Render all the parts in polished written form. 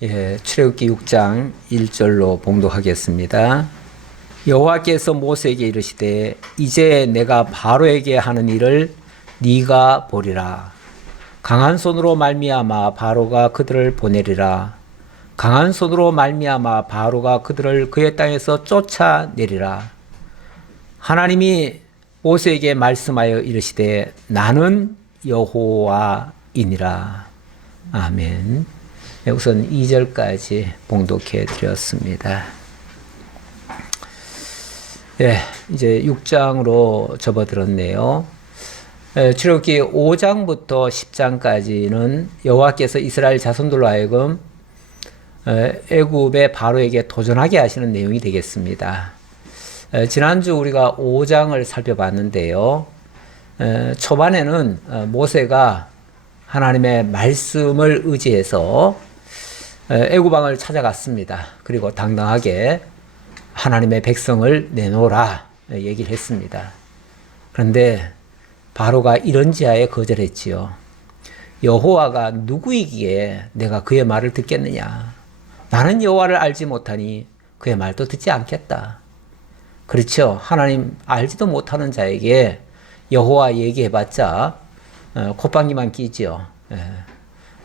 출애굽기 6장 1절로 봉독하겠습니다. 여호와께서 모세에게 이르시되 이제 내가 바로에게 하는 일을 네가 보리라. 강한 손으로 말미암아 바로가 그들을 보내리라. 강한 손으로 말미암아 바로가 그들을 그의 땅에서 쫓아내리라. 하나님이 모세에게 말씀하여 이르시되 나는 여호와이니라. 아멘. 우선 2절까지 봉독해 드렸습니다. 이제 6장으로 접어들었네요. 출애굽기 5장부터 10장까지는 여호와께서 이스라엘 자손들로 하여금 애굽의 바로에게 도전하게 하시는 내용이 되겠습니다. 지난주 우리가 5장을 살펴봤는데요. 초반에는 모세가 하나님의 말씀을 의지해서 애굽 왕을 찾아갔습니다. 그리고 당당하게 하나님의 백성을 내놓으라 얘기를 했습니다. 그런데 바로가 이런지하에 거절했지요. 여호와가 누구이기에 내가 그의 말을 듣겠느냐. 나는 여호와를 알지 못하니 그의 말도 듣지 않겠다. 그렇죠. 하나님 알지도 못하는 자에게 여호와 얘기해봤자 콧방귀만 끼지요.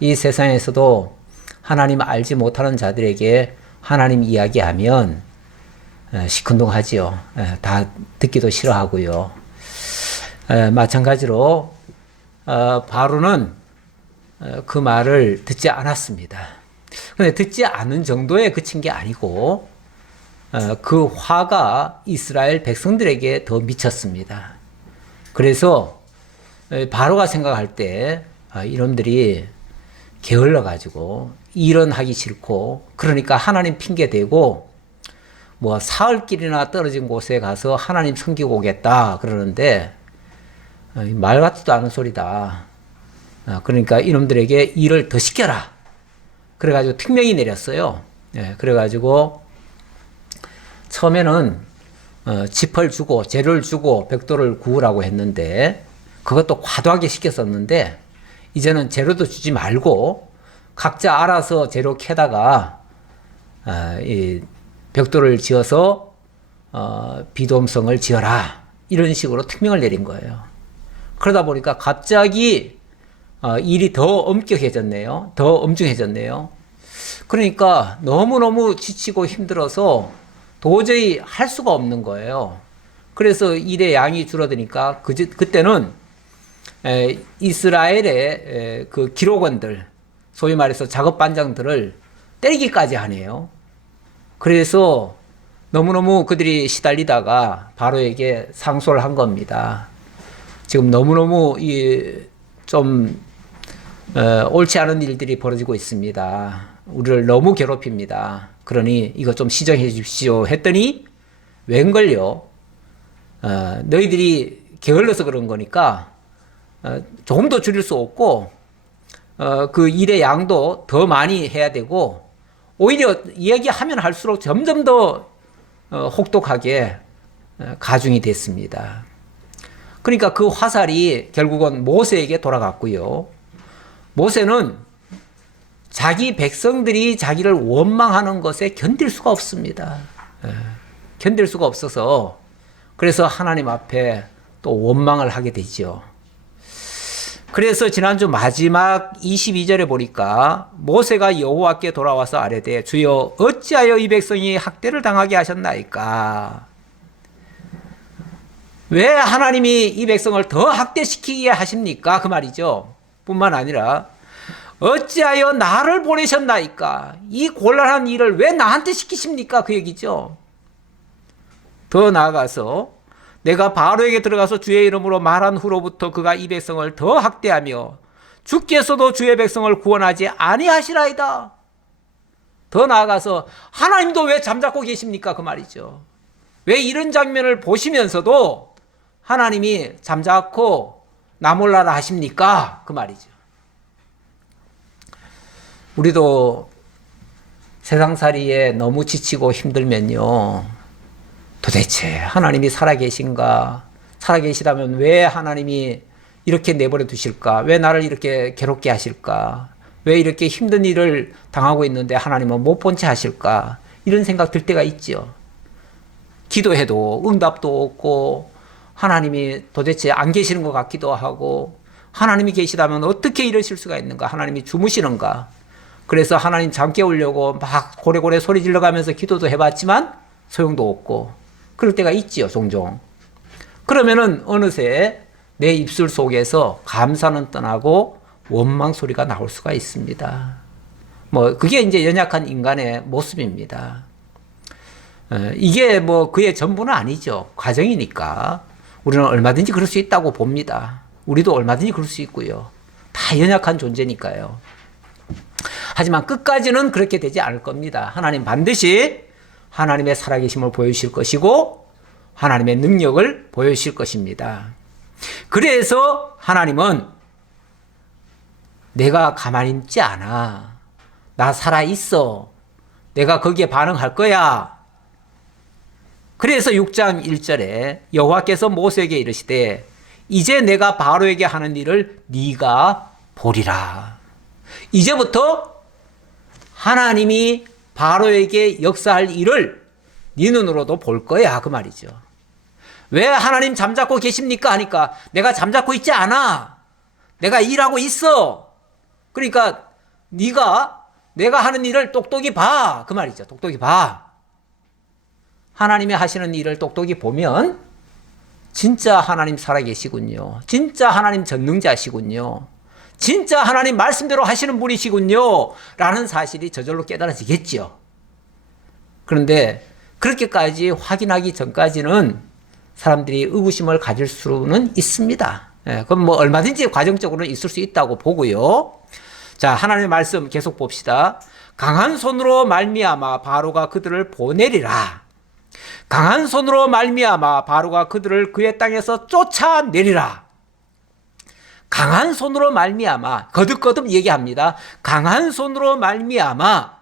이 세상에서도 하나님 알지 못하는 자들에게 하나님 이야기하면 시큰둥하지요. 다 듣기도 싫어하고요. 마찬가지로 바로는 그 말을 듣지 않았습니다. 그런데 듣지 않은 정도에 그친 게 아니고 그 화가 이스라엘 백성들에게 더 미쳤습니다. 그래서 바로가 생각할 때 이놈들이 게을러 가지고 일은 하기 싫고 그러니까 하나님 핑계 대고 뭐 사흘길이나 떨어진 곳에 가서 하나님 섬기고 오겠다 그러는데 말 같지도 않은 소리다. 그러니까 이놈들에게 일을 더 시켜라. 그래가지고 특명이 내렸어요. 그래가지고 처음에는 짚을 주고 재료를 주고 벽돌을 구우라고 했는데 그것도 과도하게 시켰었는데 이제는 재료도 주지 말고 각자 알아서 재료 캐다가 이 벽돌을 지어서 비돔성을 지어라 이런 식으로 특명을 내린 거예요. 그러다 보니까 갑자기 일이 더 엄격해졌네요. 더 엄중해졌네요. 그러니까 너무너무 지치고 힘들어서 도저히 할 수가 없는 거예요. 그래서 일의 양이 줄어드니까 그때는 이스라엘의 그 기록원들, 소위 말해서 작업반장들을 때리기까지 하네요. 그래서 너무너무 그들이 시달리다가 바로에게 상소를 한 겁니다. 지금 너무너무 좀 옳지 않은 일들이 벌어지고 있습니다. 우리를 너무 괴롭힙니다. 그러니 이거 좀 시정해 주십시오 했더니 웬걸요? 너희들이 게을러서 그런 거니까 조금 더 줄일 수 없고 그 일의 양도 더 많이 해야 되고 오히려 이야기하면 할수록 점점 더 혹독하게 가중이 됐습니다. 그러니까 그 화살이 결국은 모세에게 돌아갔고요. 모세는 자기 백성들이 자기를 원망하는 것에 견딜 수가 없습니다. 견딜 수가 없어서 그래서 하나님 앞에 또 원망을 하게 되죠. 그래서 지난주 마지막 22절에 보니까 모세가 여호와께 돌아와서 아뢰되 주여 어찌하여 이 백성이 학대를 당하게 하셨나이까. 왜 하나님이 이 백성을 더 학대시키게 하십니까? 그 말이죠. 뿐만 아니라 어찌하여 나를 보내셨나이까. 이 곤란한 일을 왜 나한테 시키십니까? 그 얘기죠. 더 나아가서 내가 바로에게 들어가서 주의 이름으로 말한 후로부터 그가 이 백성을 더 학대하며 주께서도 주의 백성을 구원하지 아니하시라이다. 더 나아가서 하나님도 왜 잠자코 계십니까? 그 말이죠. 왜 이런 장면을 보시면서도 하나님이 잠자코 나 몰라라 하십니까? 그 말이죠. 우리도 세상살이에 너무 지치고 힘들면요. 도대체 하나님이 살아계신가? 살아계시다면 왜 하나님이 이렇게 내버려 두실까? 왜 나를 이렇게 괴롭게 하실까? 왜 이렇게 힘든 일을 당하고 있는데 하나님은 못 본 채 하실까? 이런 생각 들 때가 있죠. 기도해도 응답도 없고 하나님이 도대체 안 계시는 것 같기도 하고 하나님이 계시다면 어떻게 이러실 수가 있는가? 하나님이 주무시는가? 그래서 하나님 잠 깨우려고 막 고래고래 소리 질러가면서 기도도 해봤지만 소용도 없고 그럴 때가 있지요, 종종. 그러면은 어느새 내 입술 속에서 감사는 떠나고 원망 소리가 나올 수가 있습니다. 뭐 그게 이제 연약한 인간의 모습입니다. 이게 뭐 그의 전부는 아니죠. 과정이니까 우리는 얼마든지 그럴 수 있다고 봅니다. 우리도 얼마든지 그럴 수 있고요. 다 연약한 존재니까요. 하지만 끝까지는 그렇게 되지 않을 겁니다. 하나님 반드시 하나님의 살아계심을 보여주실 것이고 하나님의 능력을 보여주실 것입니다. 그래서 하나님은 내가 가만히 있지 않아. 나 살아있어. 내가 거기에 반응할 거야. 그래서 6장 1절에 여호와께서 모세에게 이르시되 이제 내가 바로에게 하는 일을 네가 보리라. 이제부터 하나님이 바로에게 역사할 일을 네 눈으로도 볼 거야, 그 말이죠. 왜 하나님 잠자코 계십니까? 하니까 내가 잠자코 있지 않아. 내가 일하고 있어. 그러니까 네가 내가 하는 일을 똑똑히 봐, 그 말이죠. 똑똑히 봐. 하나님이 하시는 일을 똑똑히 보면 진짜 하나님 살아계시군요. 진짜 하나님 전능자시군요. 진짜 하나님 말씀대로 하시는 분이시군요. 라는 사실이 저절로 깨달아지겠죠. 그런데 그렇게까지 확인하기 전까지는 사람들이 의구심을 가질 수는 있습니다. 그럼 뭐 얼마든지 과정적으로는 있을 수 있다고 보고요. 자, 하나님의 말씀 계속 봅시다. 강한 손으로 말미암아 바로가 그들을 보내리라. 강한 손으로 말미암아 바로가 그들을 그의 땅에서 쫓아내리라. 강한 손으로 말미암아 거듭거듭 얘기합니다. 강한 손으로 말미암아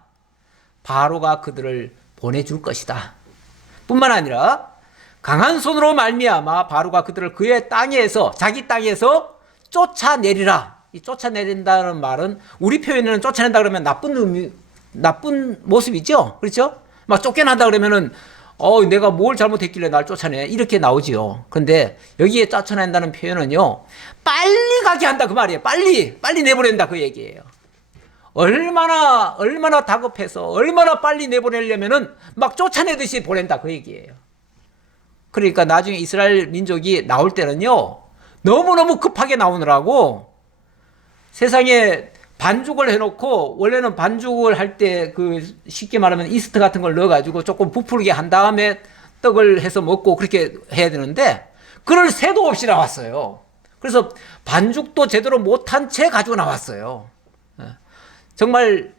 바로가 그들을 보내줄 것이다. 뿐만 아니라 강한 손으로 말미암아 바로가 그들을 그의 땅에서 자기 땅에서 쫓아내리라. 이 쫓아내린다는 말은 우리 표현에는 쫓아낸다 그러면 나쁜 모습이죠. 그렇죠? 막 쫓겨난다 그러면은 내가 뭘 잘못했길래 날 쫓아내 이렇게 나오지요. 근데 여기에 쫓아낸다는 표현은요, 빨리 가게 한다 그 말이에요. 빨리 내보낸다 그 얘기예요. 얼마나 다급해서 얼마나 빨리 내보내려면은 막 쫓아내듯이 보낸다 그 얘기예요. 그러니까 나중에 이스라엘 민족이 나올 때는요, 너무너무 급하게 나오느라고 세상에 반죽을 해놓고, 원래는 반죽을 할 때 쉽게 말하면 이스트 같은 걸 넣어가지고 조금 부풀게 한 다음에 떡을 해서 먹고 그렇게 해야 되는데, 그럴 새도 없이 나왔어요. 그래서 반죽도 제대로 못한 채 가지고 나왔어요. 정말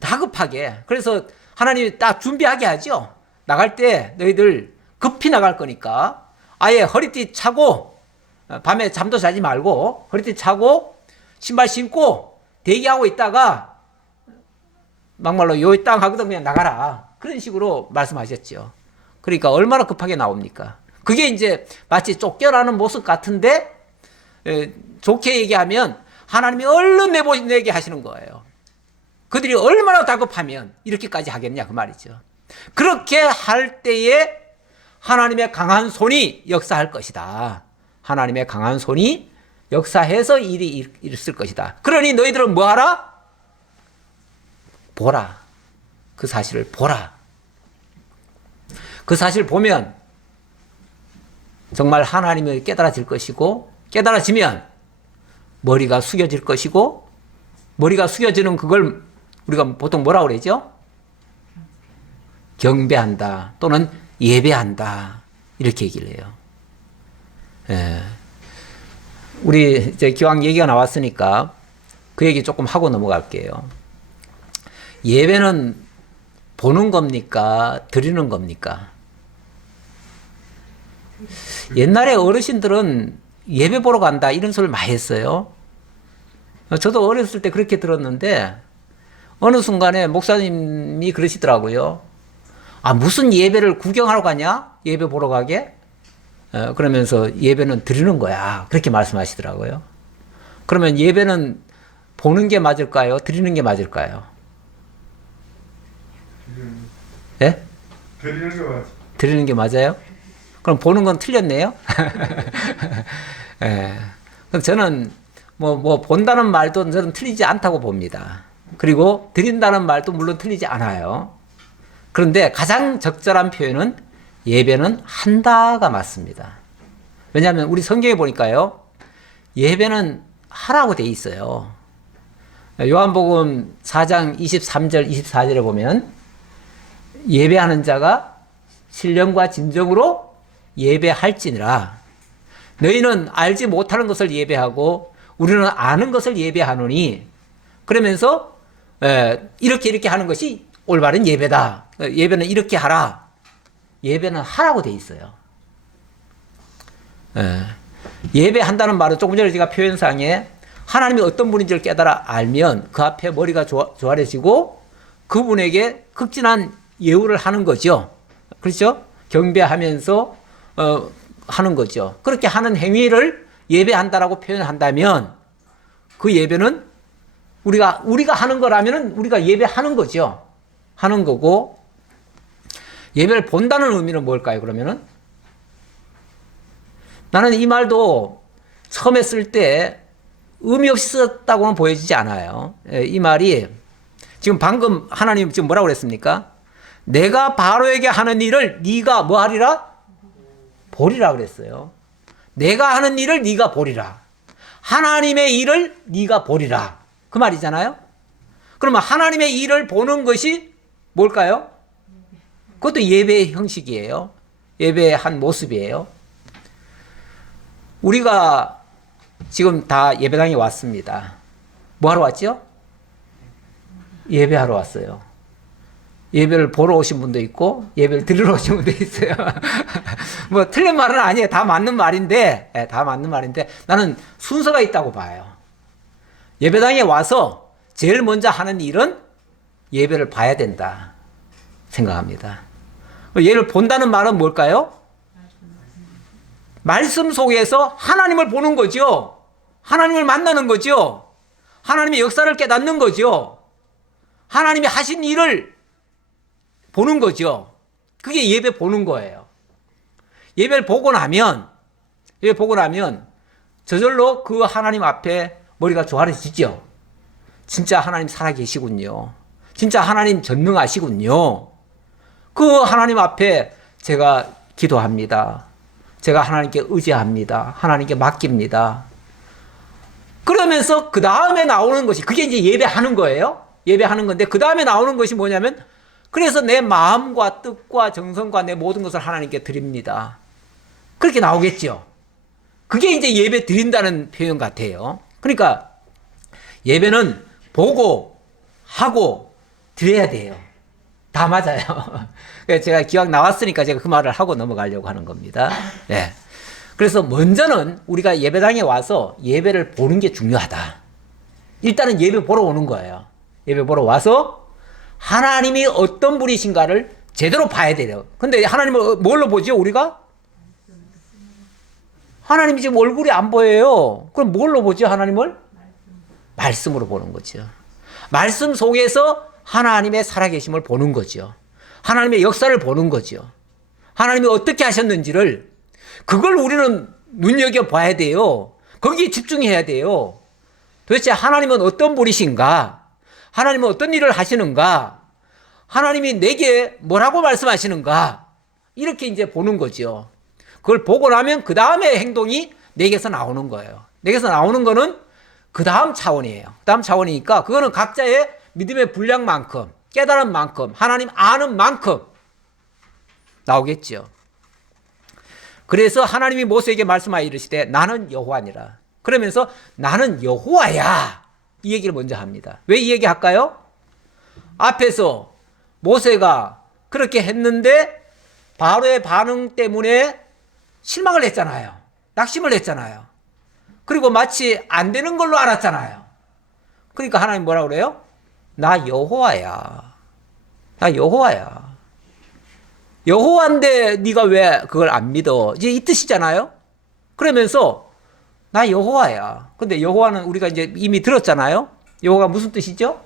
다급하게. 그래서 하나님이 딱 준비하게 하죠. 나갈 때 너희들 급히 나갈 거니까 아예 허리띠 차고, 밤에 잠도 자지 말고 허리띠 차고 신발 신고 대기하고 있다가 막말로 요 땅 하거든 그냥 나가라. 그런 식으로 말씀하셨죠. 그러니까 얼마나 급하게 나옵니까? 그게 이제 마치 쫓겨나는 모습 같은데, 좋게 얘기하면 하나님이 얼른 내보내게 하시는 거예요. 그들이 얼마나 다급하면 이렇게까지 하겠냐 그 말이죠. 그렇게 할 때에 하나님의 강한 손이 역사할 것이다. 하나님의 강한 손이 역사해서 일이 있을 것이다. 그러니 너희들은 뭐하라? 보라. 그 사실을 보라. 그 사실을 보면 정말 하나님을 깨달아질 것이고, 깨달아지면 머리가 숙여질 것이고, 머리가 숙여지는 그걸 우리가 보통 뭐라고 그러죠? 경배한다 또는 예배한다 이렇게 얘기를 해요. 우리 이제 기왕 얘기가 나왔으니까 그 얘기 조금 하고 넘어갈게요. 예배는 보는 겁니까? 드리는 겁니까? 옛날에 어르신들은 예배 보러 간다 이런 소리를 많이 했어요. 저도 어렸을 때 그렇게 들었는데 어느 순간에 목사님이 그러시더라고요. 아, 무슨 예배를 구경하러 가냐? 예배 보러 가게? 그러면서 예배는 드리는 거야. 그렇게 말씀하시더라고요. 그러면 예배는 보는 게 맞을까요? 드리는 게 맞을까요? 예? 드리는 게 맞지. 드리는 게 맞아요? 그럼 보는 건 틀렸네요? 예. 그럼 저는 뭐 본다는 말도 저는 틀리지 않다고 봅니다. 그리고 드린다는 말도 물론 틀리지 않아요. 그런데 가장 적절한 표현은 예배는 한다가 맞습니다. 왜냐하면 우리 성경에 보니까요, 예배는 하라고 돼 있어요. 요한복음 4장 23절 24절에 보면 예배하는 자가 신령과 진정으로 예배할지니라. 너희는 알지 못하는 것을 예배하고 우리는 아는 것을 예배하노니, 그러면서 이렇게 하는 것이 올바른 예배다. 예배는 이렇게 하라. 예배는 하라고 돼 있어요. 예배한다는 말은 조금 전에 제가 표현상에 하나님이 어떤 분인지를 깨달아 알면 그 앞에 머리가 조아려지고 그분에게 극진한 예우를 하는 거죠. 그렇죠? 경배하면서 하는 거죠. 그렇게 하는 행위를 예배한다라고 표현한다면 그 예배는 우리가 하는 거라면은 우리가 예배하는 거죠. 하는 거고, 예배를 본다는 의미는 뭘까요, 그러면은? 나는 이 말도 처음에 쓸 때 의미 없이 썼다고는 보여지지 않아요. 이 말이 지금 방금 하나님 지금 뭐라고 그랬습니까? 내가 바로에게 하는 일을 네가 뭐 하리라? 보리라 그랬어요. 내가 하는 일을 네가 보리라. 하나님의 일을 네가 보리라. 그 말이잖아요. 그러면 하나님의 일을 보는 것이 뭘까요? 그것도 예배의 형식이에요. 예배의 한 모습이에요. 우리가 지금 다 예배당에 왔습니다. 뭐 하러 왔죠? 예배하러 왔어요. 예배를 보러 오신 분도 있고 예배를 드리러 오신 분도 있어요. 뭐 틀린 말은 아니에요. 다 맞는 말인데, 다 맞는 말인데 나는 순서가 있다고 봐요. 예배당에 와서 제일 먼저 하는 일은 예배를 봐야 된다 생각합니다. 예를 본다는 말은 뭘까요? 말씀 속에서 하나님을 보는 거죠. 하나님을 만나는 거죠. 하나님의 역사를 깨닫는 거죠. 하나님이 하신 일을 보는 거죠. 그게 예배 보는 거예요. 예배를 보고 나면 저절로 그 하나님 앞에 머리가 조아려지죠. 진짜 하나님 살아계시군요. 진짜 하나님 전능하시군요. 그 하나님 앞에 제가 기도합니다. 제가 하나님께 의지합니다. 하나님께 맡깁니다. 그러면서 그 다음에 나오는 것이, 그게 이제 예배하는 거예요. 예배하는 건데 그 다음에 나오는 것이 뭐냐면, 그래서 내 마음과 뜻과 정성과 내 모든 것을 하나님께 드립니다. 그렇게 나오겠죠. 그게 이제 예배 드린다는 표현 같아요. 그러니까 예배는 보고 하고 드려야 돼요. 다 맞아요. 제가 기왕 나왔으니까 제가 그 말을 하고 넘어가려고 하는 겁니다. 네. 그래서 먼저는 우리가 예배당에 와서 예배를 보는 게 중요하다. 일단은 예배 보러 오는 거예요. 예배 보러 와서 하나님이 어떤 분이신가를 제대로 봐야 돼요. 근데 하나님을 뭘로 보죠, 우리가? 하나님이 지금 얼굴이 안 보여요. 그럼 뭘로 보죠, 하나님을? 말씀으로 보는 거죠. 말씀 속에서 하나님의 살아계심을 보는 거죠. 하나님의 역사를 보는 거죠. 하나님이 어떻게 하셨는지를, 그걸 우리는 눈여겨봐야 돼요. 거기에 집중해야 돼요. 도대체 하나님은 어떤 분이신가? 하나님은 어떤 일을 하시는가? 하나님이 내게 뭐라고 말씀하시는가? 이렇게 이제 보는 거죠. 그걸 보고 나면 그 다음에 행동이 내게서 나오는 거예요. 내게서 나오는 거는 그 다음 차원이에요. 그 다음 차원이니까 그거는 각자의 믿음의 분량만큼, 깨달은 만큼, 하나님 아는 만큼 나오겠죠. 그래서 하나님이 모세에게 말씀하여 이르시되 나는 여호와니라. 그러면서 나는 여호와야, 이 얘기를 먼저 합니다. 왜 이 얘기 할까요? 앞에서 모세가 그렇게 했는데 바로의 반응 때문에 실망을 했잖아요. 낙심을 했잖아요. 그리고 마치 안 되는 걸로 알았잖아요. 그러니까 하나님 뭐라 그래요? 나 여호와야. 나 여호와야. 여호와인데 네가 왜 그걸 안 믿어? 이제 이 뜻이잖아요. 그러면서 나 여호와야. 근데 여호와는 우리가 이제 이미 들었잖아요. 여호와가 무슨 뜻이죠?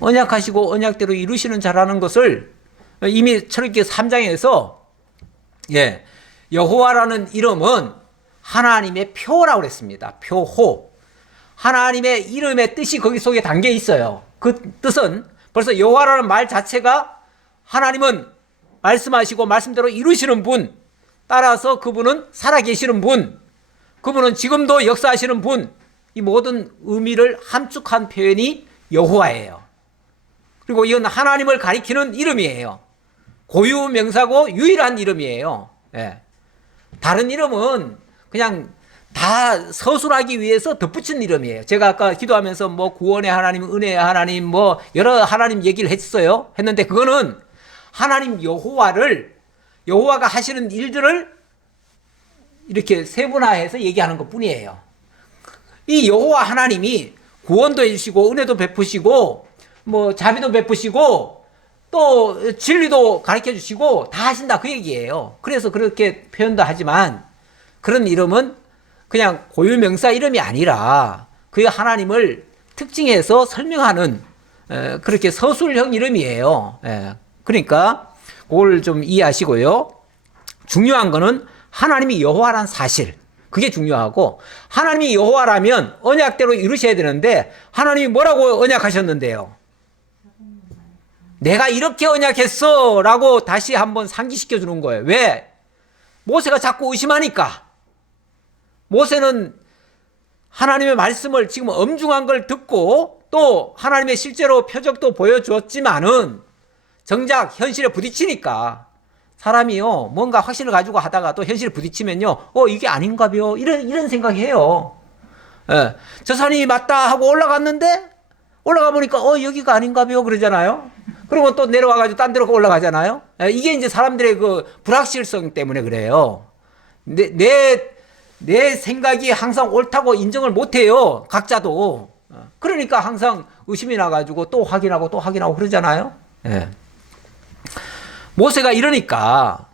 언약하시고 언약대로 이루시는 자라는 것을 이미 출애굽기 3장에서 예, 여호와라는 이름은 하나님의 표라고 그랬습니다. 표호. 하나님의 이름의 뜻이 거기 속에 담겨 있어요. 그 뜻은 벌써 여호와라는 말 자체가 하나님은 말씀하시고 말씀대로 이루시는 분, 따라서 그분은 살아계시는 분, 그분은 지금도 역사하시는 분, 이 모든 의미를 함축한 표현이 여호와예요. 그리고 이건 하나님을 가리키는 이름이에요. 고유 명사고 유일한 이름이에요. 예. 다른 이름은 그냥 다 서술하기 위해서 덧붙인 이름이에요. 제가 아까 기도하면서 뭐 구원의 하나님, 은혜의 하나님, 뭐 여러 하나님 얘기를 했어요. 했는데 그거는 하나님 여호와가 하시는 일들을 이렇게 세분화해서 얘기하는 것 뿐이에요. 이 여호와 하나님이 구원도 해주시고 은혜도 베푸시고 뭐 자비도 베푸시고 또 진리도 가르쳐 주시고 다 하신다 그 얘기예요. 그래서 그렇게 표현도 하지만 그런 이름은 그냥 고유명사 이름이 아니라 그 하나님을 특징해서 설명하는 그렇게 서술형 이름이에요. 그러니까 그걸 좀 이해하시고요. 중요한 거는 하나님이 여호와란 사실, 그게 중요하고, 하나님이 여호와라면 언약대로 이루셔야 되는데 하나님이 뭐라고 언약하셨는데요? 내가 이렇게 언약했어 라고 다시 한번 상기시켜 주는 거예요. 왜? 모세가 자꾸 의심하니까. 모세는 하나님의 말씀을 지금 엄중한 걸 듣고 또 하나님의 실제로 표적도 보여줬지만은 정작 현실에 부딪히니까 사람이요 뭔가 확신을 가지고 하다가 또 현실에 부딪히면요 이게 아닌가요? 이런 생각해요. 예. 저 산이 맞다 하고 올라갔는데 올라가 보니까 여기가 아닌가요? 그러잖아요. 그리고 또 내려와가지고 딴 데로 올라가잖아요. 예. 이게 이제 사람들의 그 불확실성 때문에 그래요. 내 생각이 항상 옳다고 인정을 못해요. 각자도. 그러니까 항상 의심이 나가지고 또 확인하고 그러잖아요. 예. 모세가 이러니까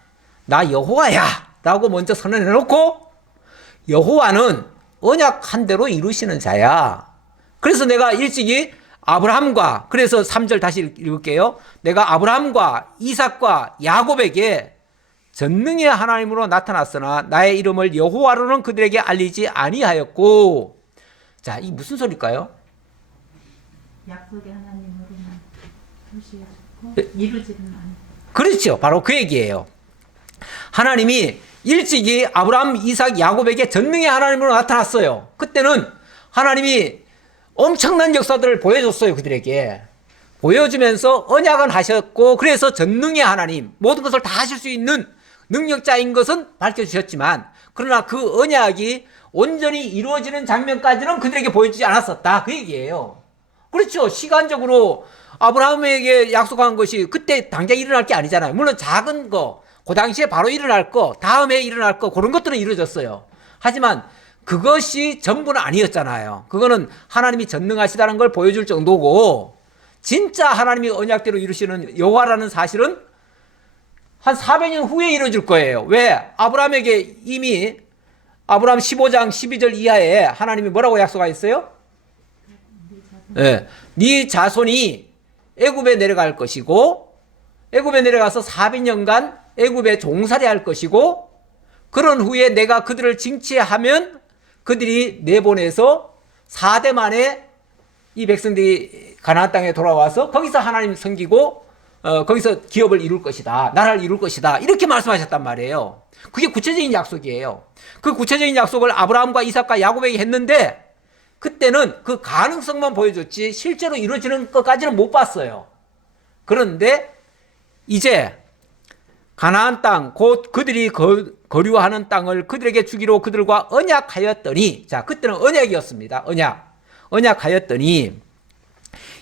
나 여호와야 라고 먼저 선언해놓고 여호와는 언약한 대로 이루시는 자야. 그래서 내가 일찍이 아브라함과 그래서 3절 다시 읽을게요. 내가 아브라함과 이삭과 야곱에게 전능의 하나님으로 나타났으나 나의 이름을 여호와로는 그들에게 알리지 아니하였고. 자, 이게 무슨 소리일까요? 약속의 하나님으로만 표시해주고 이루지는 않고. 그렇죠. 바로 그 얘기예요. 하나님이 일찍이 아브라함, 이삭, 야곱에게 전능의 하나님으로 나타났어요. 그때는 하나님이 엄청난 역사들을 보여줬어요. 그들에게. 보여주면서 언약은 하셨고 그래서 전능의 하나님, 모든 것을 다 하실 수 있는 능력자인 것은 밝혀주셨지만 그러나 그 언약이 온전히 이루어지는 장면까지는 그들에게 보여주지 않았었다. 그 얘기예요. 그렇죠. 시간적으로 아브라함에게 약속한 것이 그때 당장 일어날 게 아니잖아요. 물론 작은 거, 그 당시에 바로 일어날 거, 다음에 일어날 거 그런 것들은 이루어졌어요. 하지만 그것이 전부는 아니었잖아요. 그거는 하나님이 전능하시다는 걸 보여줄 정도고 진짜 하나님이 언약대로 이루시는 여호와라는 사실은 한 400년 후에 이루어질 거예요. 왜? 아브라함에게 이미 아브라함 15장 12절 이하에 하나님이 뭐라고 약속하셨어요? 네 자손이 애굽에 내려갈 것이고 애굽에 내려가서 400년간 애굽에 종살이 할 것이고 그런 후에 내가 그들을 징치하면 그들이 내보내서 4대 만에 이 백성들이 가나안 땅에 돌아와서 거기서 하나님 섬기고 거기서 기업을 이룰 것이다. 나라를 이룰 것이다. 이렇게 말씀하셨단 말이에요. 그게 구체적인 약속이에요. 그 구체적인 약속을 아브라함과 이삭과 야곱에게 했는데 그때는 그 가능성만 보여줬지 실제로 이루어지는 것까지는 못 봤어요. 그런데 이제 가나안 땅, 곧 그들이 거류하는 땅을 그들에게 주기로 그들과 언약하였더니, 자, 그때는 언약이었습니다. 언약하였더니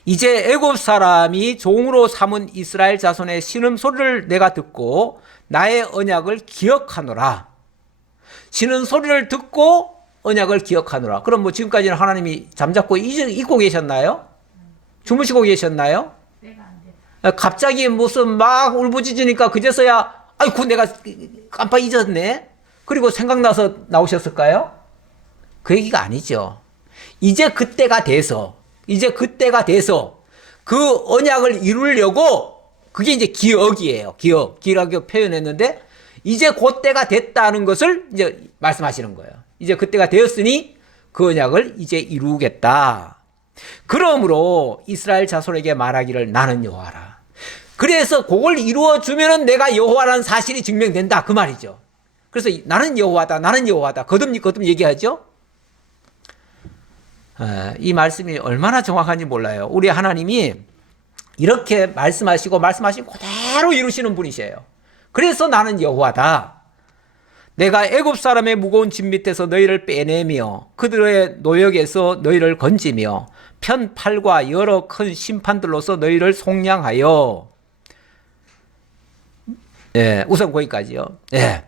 이제 애굽 사람이 종으로 삼은 이스라엘 자손의 신음소리를 내가 듣고 나의 언약을 기억하노라. 신음소리를 듣고 언약을 기억하노라. 그럼 뭐 지금까지는 하나님이 잠자코 잊고 계셨나요? 주무시고 계셨나요? 갑자기 무슨 막 울부짖으니까 그제서야 아이고 내가 깜빡 잊었네. 그리고 생각나서 나오셨을까요? 그 얘기가 아니죠. 이제 그때가 돼서 그 언약을 이루려고, 그게 이제 기억이에요. 기억이라고 표현했는데, 이제 그때가 됐다는 것을 이제 말씀하시는 거예요. 이제 그때가 되었으니 그 언약을 이제 이루겠다. 그러므로 이스라엘 자손에게 말하기를 나는 여호와라. 그래서 그걸 이루어주면은 내가 여호와라는 사실이 증명된다. 그 말이죠. 그래서 나는 여호와다, 나는 여호와다. 거듭 얘기하죠. 이 말씀이 얼마나 정확한지 몰라요. 우리 하나님이 이렇게 말씀하시고 그대로 이루시는 분이세요. 그래서 나는 여호와다. 내가 애굽 사람의 무거운 짐 밑에서 너희를 빼내며 그들의 노역에서 너희를 건지며 편팔과 여러 큰 심판들로서 너희를 속량하여. 예, 우선 거기까지요. 예.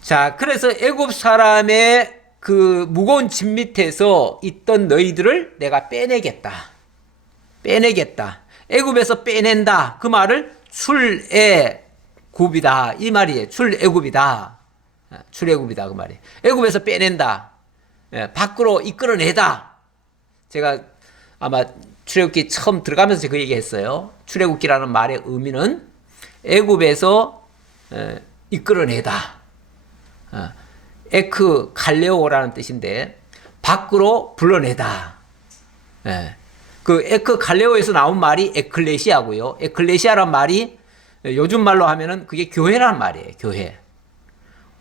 자, 그래서 애굽 사람의 그 무거운 짐 밑에서 있던 너희들을 내가 빼내겠다. 애굽에서 빼낸다. 그 말을 출애굽이다. 이 말이에요. 출애굽이다. 그 말이에요. 애굽에서 빼낸다. 예, 밖으로 이끌어내다. 제가 아마 출애굽기 처음 들어가면서 그 얘기했어요. 출애굽기라는 말의 의미는 애굽에서 이끌어내다. 에크 칼레오라는 뜻인데 밖으로 불러내다. 그 에크 칼레오에서 나온 말이 에클레시아고요. 에클레시아란 말이 요즘 말로 하면은 그게 교회란 말이에요. 교회.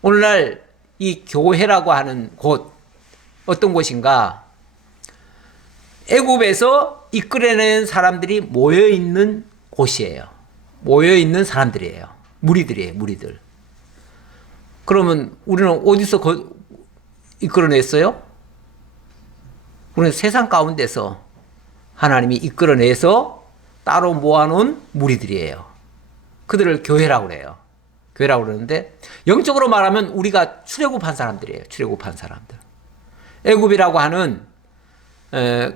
오늘날 이 교회라고 하는 곳 어떤 곳인가? 애굽에서 이끌어내는 사람들이 모여 있는 곳이에요. 모여 있는 사람들이에요. 무리들. 그러면 우리는 어디서 이끌어냈어요? 우리는 세상 가운데서 하나님이 이끌어내서 따로 모아놓은 무리들이에요. 그들을 교회라고 그래요. 교회라고 그러는데 영적으로 말하면 우리가 출애굽한 사람들이에요. 출애굽한 사람들. 애굽이라고 하는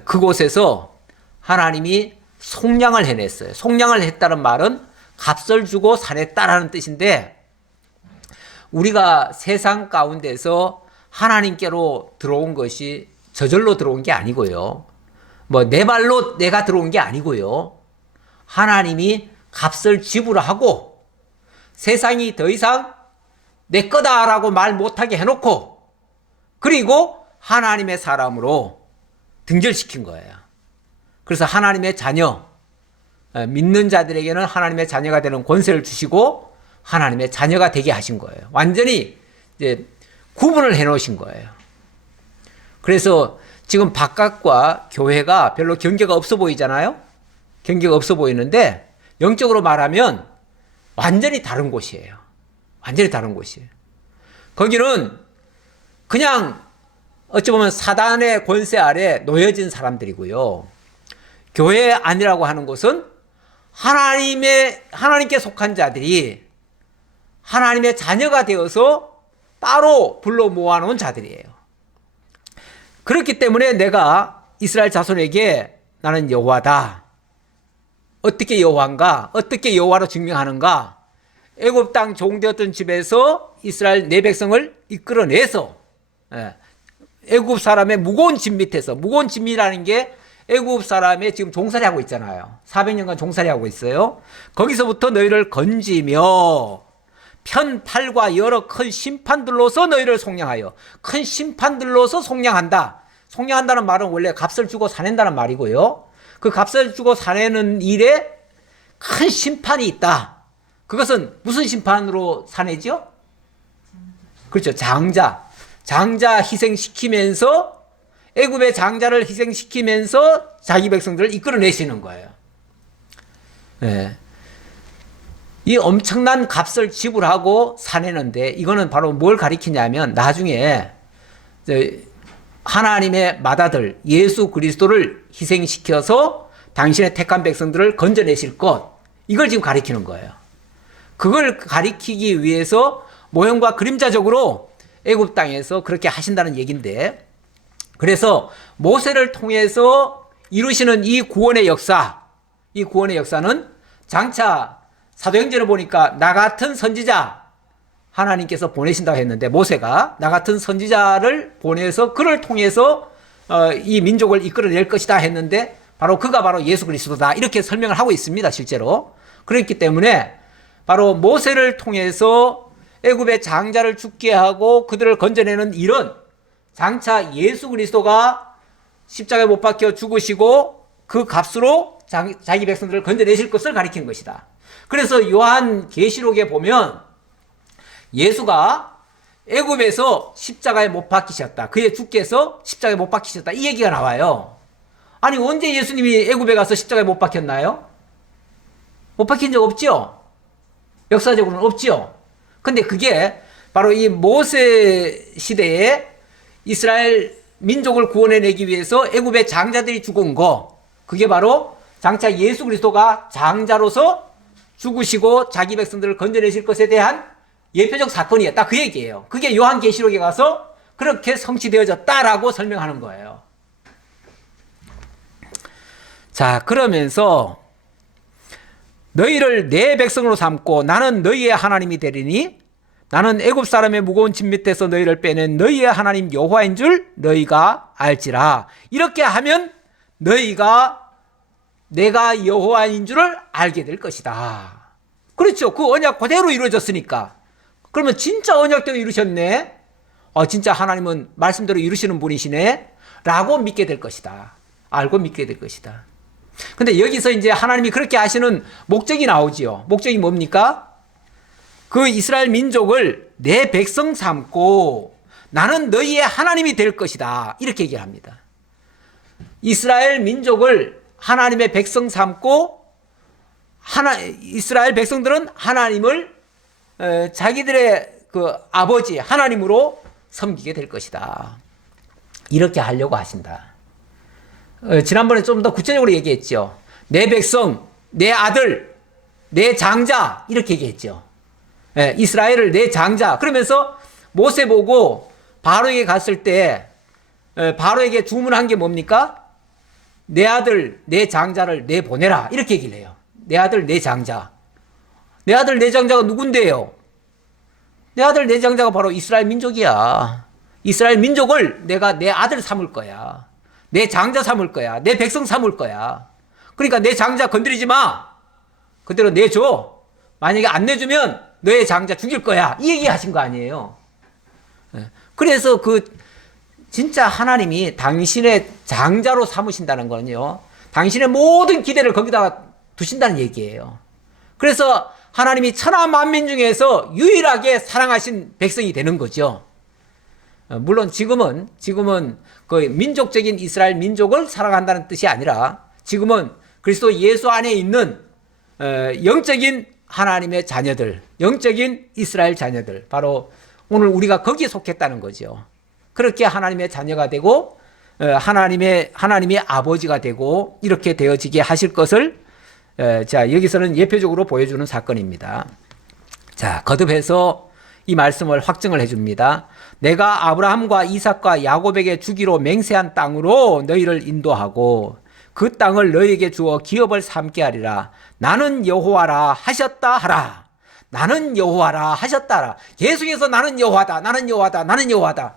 그곳에서 하나님이 속량을 해냈어요. 속량을 했다는 말은 값을 주고 사냈다라는 뜻인데 우리가 세상 가운데서 하나님께로 들어온 것이 저절로 들어온 게 아니고요. 뭐 내 말로 내가 들어온 게 아니고요. 하나님이 값을 지불하고 세상이 더 이상 내 거다라고 말 못하게 해놓고 그리고 하나님의 사람으로 등절시킨 거예요. 그래서 하나님의 자녀, 믿는 자들에게는 하나님의 자녀가 되는 권세를 주시고 하나님의 자녀가 되게 하신 거예요. 완전히 이제 구분을 해놓으신 거예요. 그래서 지금 바깥과 교회가 별로 경계가 없어 보이잖아요. 경계가 없어 보이는데 영적으로 말하면 완전히 다른 곳이에요. 완전히 다른 곳이에요. 거기는 그냥 어찌 보면 사단의 권세 아래 놓여진 사람들이고요. 교회 아니라고 하는 곳은 하나님께 속한 자들이 하나님의 자녀가 되어서 따로 불러 모아놓은 자들이에요. 그렇기 때문에 내가 이스라엘 자손에게 나는 여호와다. 어떻게 여호와인가? 어떻게 여호와로 증명하는가? 애굽 땅 종되었던 집에서 이스라엘 내 백성을 이끌어내서 애굽 사람의 무거운 짐 밑에서, 무거운 짐이라는 게 애굽 사람의 지금 종살이 하고 있잖아요. 400년간 종살이 하고 있어요. 거기서부터 너희를 건지며 편팔과 여러 큰 심판들로서 너희를 속량하여. 큰 심판들로서 속량한다. 속량한다는 말은 원래 값을 주고 사낸다는 말이고요. 그 값을 주고 사내는 일에 큰 심판이 있다. 그것은 무슨 심판으로 사내죠? 그렇죠. 장자 희생시키면서 애굽의 장자를 희생시키면서 자기 백성들을 이끌어내시는 거예요. 네. 이 엄청난 값을 지불하고 사내는데 이거는 바로 뭘 가리키냐면 나중에 하나님의 맏아들 예수 그리스도를 희생시켜서 당신의 택한 백성들을 건져내실 것, 이걸 지금 가리키는 거예요. 그걸 가리키기 위해서 모형과 그림자적으로 애굽 땅에서 그렇게 하신다는 얘기인데, 그래서 모세를 통해서 이루시는 이 구원의 역사는 장차 사도행전을 보니까 나 같은 선지자 하나님께서 보내신다고 했는데, 모세가 나 같은 선지자를 보내서 그를 통해서 이 민족을 이끌어낼 것이다 했는데 그가 바로 예수 그리스도다 이렇게 설명을 하고 있습니다. 실제로. 그렇기 때문에 바로 모세를 통해서 애굽의 장자를 죽게 하고 그들을 건져내는 일은 장차 예수 그리스도가 십자가에 못 박혀 죽으시고 그 값으로 자기 백성들을 건져내실 것을 가리킨 것이다. 그래서 요한 계시록에 보면 예수가 애굽에서 십자가에 못 박히셨다. 그의 주께서 십자가에 못 박히셨다. 이 얘기가 나와요. 아니 언제 예수님이 애굽에 가서 십자가에 못 박혔나요? 못 박힌 적 없죠? 역사적으로는 없죠? 근데 그게 바로 이 모세 시대에 이스라엘 민족을 구원해내기 위해서 애굽의 장자들이 죽은 거, 그게 바로 장차 예수 그리스도가 장자로서 죽으시고 자기 백성들을 건져내실 것에 대한 예표적 사건이었다. 그 얘기예요. 그게 요한계시록에 가서 그렇게 성취되어졌다라고 설명하는 거예요. 자, 그러면서 너희를 내 백성으로 삼고 나는 너희의 하나님이 되리니 나는 애굽 사람의 무거운 짐 밑에서 너희를 빼낸 너희의 하나님 여호와인 줄 너희가 알지라. 이렇게 하면 너희가 내가 여호와인 줄을 알게 될 것이다. 그렇죠. 그 언약 그대로 이루어졌으니까. 그러면 진짜 언약대로 이루셨네. 진짜 하나님은 말씀대로 이루시는 분이시네. 라고 믿게 될 것이다. 알고 믿게 될 것이다. 근데 여기서 이제 하나님이 그렇게 하시는 목적이 나오지요. 목적이 뭡니까? 그 이스라엘 민족을 내 백성 삼고 나는 너희의 하나님이 될 것이다. 이렇게 얘기를 합니다. 이스라엘 민족을 하나님의 백성 삼고 이스라엘 백성들은 하나님을 자기들의 그 아버지 하나님으로 섬기게 될 것이다. 이렇게 하려고 하신다. 지난번에 좀 더 구체적으로 얘기했죠. 내 백성, 내 아들, 내 장자 이렇게 얘기했죠. 이스라엘을 내 장자. 그러면서 모세 보고 바로에게 갔을 때 바로에게 주문한 게 뭡니까? 내 아들, 내 장자를 내보내라. 이렇게 얘기를 해요. 내 아들, 내 장자. 내 아들, 내 장자가 누군데요? 내 아들, 내 장자가 바로 이스라엘 민족이야. 이스라엘 민족을 내가 내 아들 삼을 거야. 내 장자 삼을 거야. 내 백성 삼을 거야. 그러니까 내 장자 건드리지 마. 그대로 내줘. 만약에 안 내주면 너의 장자 죽일 거야. 이 얘기 하신 거 아니에요. 그래서 진짜 하나님이 당신의 장자로 삼으신다는 거는요. 당신의 모든 기대를 거기다가 두신다는 얘기예요. 그래서 하나님이 천하 만민 중에서 유일하게 사랑하신 백성이 되는 거죠. 물론 지금은 그 민족적인 이스라엘 민족을 사랑한다는 뜻이 아니라 지금은 그리스도 예수 안에 있는 영적인 하나님의 자녀들, 영적인 이스라엘 자녀들, 바로 오늘 우리가 거기에 속했다는 거죠. 그렇게 하나님의 자녀가 되고 하나님의 아버지가 되고 이렇게 되어지게 하실 것을 자, 여기서는 예표적으로 보여주는 사건입니다. 자, 거듭해서 이 말씀을 확증을 해줍니다. 내가 아브라함과 이삭과 야곱에게 주기로 맹세한 땅으로 너희를 인도하고 그 땅을 너희에게 주어 기업을 삼게 하리라. 나는 여호와라 하셨다 하라. 나는 여호와라 하셨다 하라. 계속해서 나는 여호와다, 나는 여호와다, 나는 여호와다.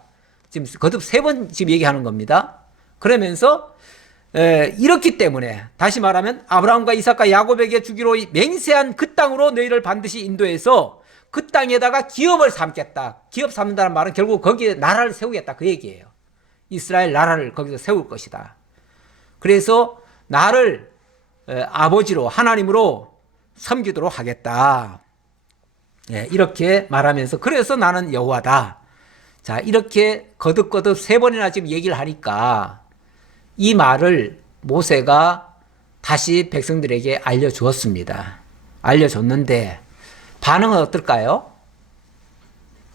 지금 거듭 3번 지금 얘기하는 겁니다. 그러면서 이렇기 때문에 다시 말하면 아브라함과 이삭과 야곱에게 주기로 맹세한 그 땅으로 너희를 반드시 인도해서 그 땅에다가 기업을 삼겠다. 기업 삼는다는 말은 결국 거기에 나라를 세우겠다. 그 얘기예요. 이스라엘 나라를 거기서 세울 것이다. 그래서 나를 아버지로 하나님으로 섬기도록 하겠다. 이렇게 말하면서 그래서 나는 여호와다. 자, 이렇게 거듭거듭 3번이나 지금 얘기를 하니까 이 말을 모세가 다시 백성들에게 알려주었습니다. 알려줬는데 반응은 어떨까요?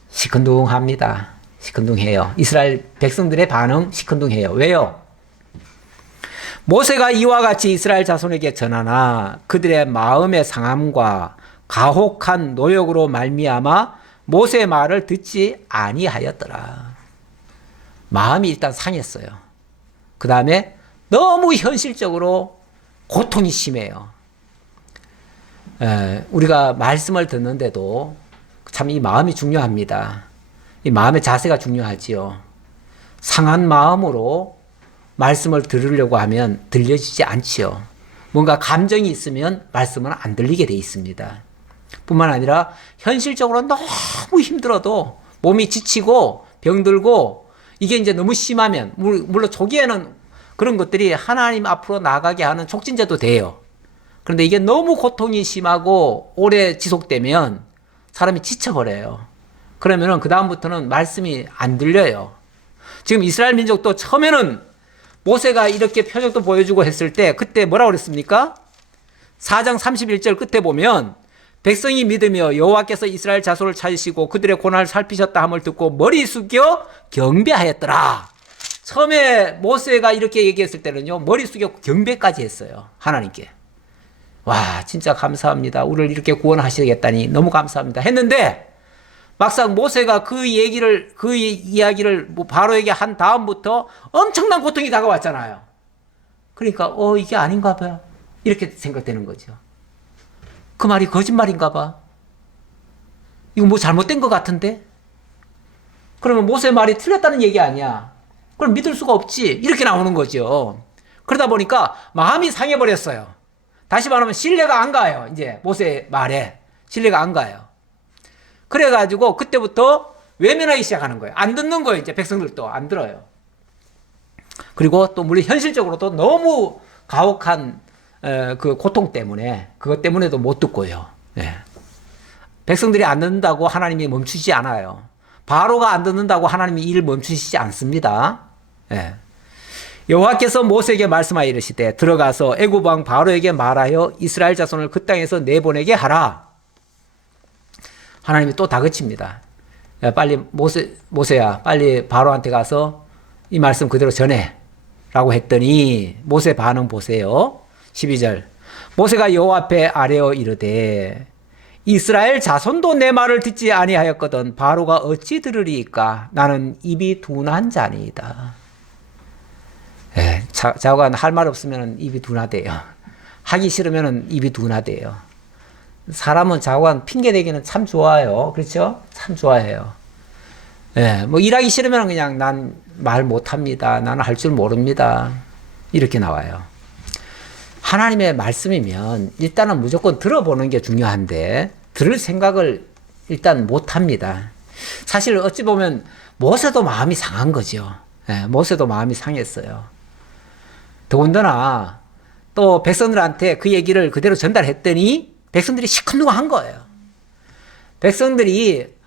시큰둥합니다. 시큰둥해요. 이스라엘 백성들의 반응 시큰둥해요. 왜요? 모세가 이와 같이 이스라엘 자손에게 전하나 그들의 마음의 상함과 가혹한 노역으로 말미암아 모세의 말을 듣지 아니하였더라. 마음이 일단 상했어요. 그 다음에 너무 현실적으로 고통이 심해요. 우리가 말씀을 듣는데도 참 이 마음이 중요합니다. 이 마음의 자세가 중요하지요. 상한 마음으로 말씀을 들으려고 하면 들려지지 않지요. 뭔가 감정이 있으면 말씀은 안 들리게 돼 있습니다. 뿐만 아니라 현실적으로 너무 힘들어도 몸이 지치고 병들고 이게 이제 너무 심하면 물론 초기에는 그런 것들이 하나님 앞으로 나가게 하는 촉진제도 돼요. 그런데 이게 너무 고통이 심하고 오래 지속되면 사람이 지쳐버려요. 그러면은 그 다음부터는 말씀이 안 들려요. 지금 이스라엘 민족도 처음에는 모세가 이렇게 표적도 보여주고 했을 때 그때 뭐라고 그랬습니까? 4장 31절 끝에 보면 백성이 믿으며 여호와께서 이스라엘 자손을 찾으시고 그들의 고난을 살피셨다 함을 듣고 머리 숙여 경배하였더라. 처음에 모세가 이렇게 얘기했을 때는요, 머리 숙여 경배까지 했어요. 하나님께. 와, 진짜 감사합니다. 우리를 이렇게 구원하시겠다니 너무 감사합니다. 했는데 막상 모세가 그 이야기를 바로에게 한 다음부터 엄청난 고통이 다가왔잖아요. 그러니까 이게 아닌가 봐요. 이렇게 생각되는 거죠. 그 말이 거짓말인가 봐. 이거 뭐 잘못된 것 같은데? 그러면 모세 말이 틀렸다는 얘기 아니야. 그럼 믿을 수가 없지. 이렇게 나오는 거죠. 그러다 보니까 마음이 상해버렸어요. 다시 말하면 신뢰가 안 가요. 이제 모세 말에 신뢰가 안 가요. 그래가지고 그때부터 외면하기 시작하는 거예요. 안 듣는 거예요. 이제 백성들도 안 들어요. 그리고 또 물론 현실적으로도 너무 가혹한 그 고통 때문에 그것 때문에도 못 듣고요. 예. 백성들이 안 듣는다고 하나님이 멈추지 않아요. 바로가 안 듣는다고 하나님이 일을 멈추시지 않습니다. 예. 여호와께서 모세에게 말씀하여 이르시되 들어가서 애굽 왕 바로에게 말하여 이스라엘 자손을 그 땅에서 내보내게 하라. 하나님이 또 다그칩니다. 야, 빨리 모세야 빨리 바로한테 가서 이 말씀 그대로 전해 라고 했더니 모세 반응 보세요. 12절 모세가 여호와 앞에 아뢰어 이르되 이스라엘 자손도 내 말을 듣지 아니하였거든 바로가 어찌 들으리이까 나는 입이 둔한 자니이다. 자관 할 말 없으면 입이 둔하대요. 하기 싫으면 입이 둔하대요. 사람은 자관 핑계대기는 참 좋아요. 그렇죠? 참 좋아해요. 뭐 일하기 싫으면 그냥 난 말 못합니다. 나는 할 줄 모릅니다. 이렇게 나와요. 하나님의 말씀이면 일단은 무조건 들어보는 게 중요한데 들을 생각을 일단 못합니다. 사실 어찌 보면 모세도 마음이 상한 거죠. 모세도 마음이 상했어요. 더군다나 또 백성들한테 그 얘기를 그대로 전달했더니 백성들이 시큰둥한 거예요. 백성들이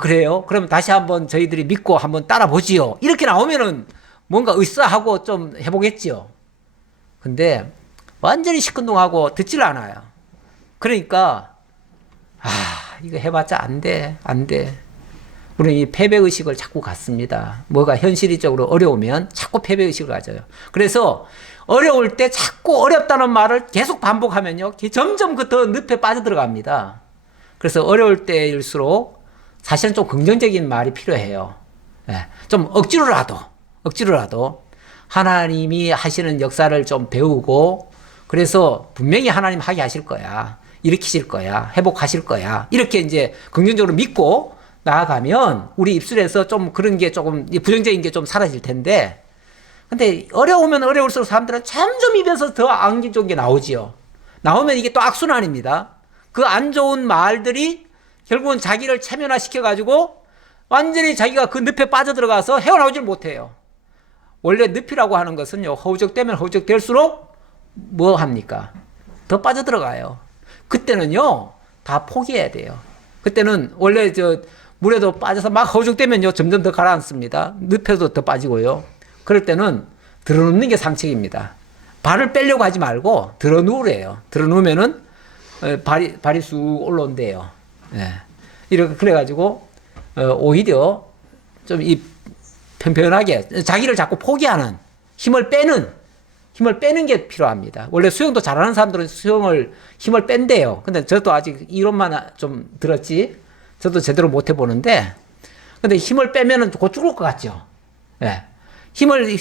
그래요? 그럼 다시 한번 저희들이 믿고 한번 따라보지요. 이렇게 나오면은 뭔가 으쌰하고 좀 해보겠지요. 근데 완전히 시큰둥하고 듣질 않아요. 그러니까 이거 해봤자 안 돼. 우리는 이 패배의식을 자꾸 갖습니다. 뭐가 현실적으로 어려우면 자꾸 패배의식을 가져요. 그래서 어려울 때 자꾸 어렵다는 말을 계속 반복하면요. 점점 그 더 늪에 빠져들어갑니다. 그래서 어려울 때일수록 사실은 좀 긍정적인 말이 필요해요. 좀 억지로라도 하나님이 하시는 역사를 좀 배우고 그래서 분명히 하나님 하게 하실 거야. 일으키실 거야. 회복하실 거야. 이렇게 이제 긍정적으로 믿고 나아가면 우리 입술에서 좀 그런 게 조금 부정적인 게 좀 사라질 텐데 근데 어려우면 어려울수록 사람들은 점점 입에서 더 안 좋은 게 나오지요. 나오면 이게 또 악순환입니다. 그 안 좋은 말들이 결국은 자기를 체면화시켜가지고 완전히 자기가 그 늪에 빠져들어가서 헤어나오질 못해요. 원래 늪이라고 하는 것은요. 허우적대면 허우적될수록 뭐 합니까? 더 빠져들어가요. 그때는요. 다 포기해야 돼요. 그때는 원래 물에도 빠져서 막 허우적대면요. 점점 더 가라앉습니다. 늪에도 더 빠지고요. 그럴 때는 들어눕는 게 상책입니다. 발을 빼려고 하지 말고 들어누우래요. 들어누우면은 발이 쑥 올라온대요. 이렇게 그래가지고 오히려 좀 이 편편하게 자기를 자꾸 포기하는 힘을 빼는 게 필요합니다. 원래 수영도 잘하는 사람들은 힘을 뺀대요. 근데 저도 아직 이론만 좀 들었지 저도 제대로 못 해보는데 근데 힘을 빼면은 곧 죽을 것 같죠. 힘을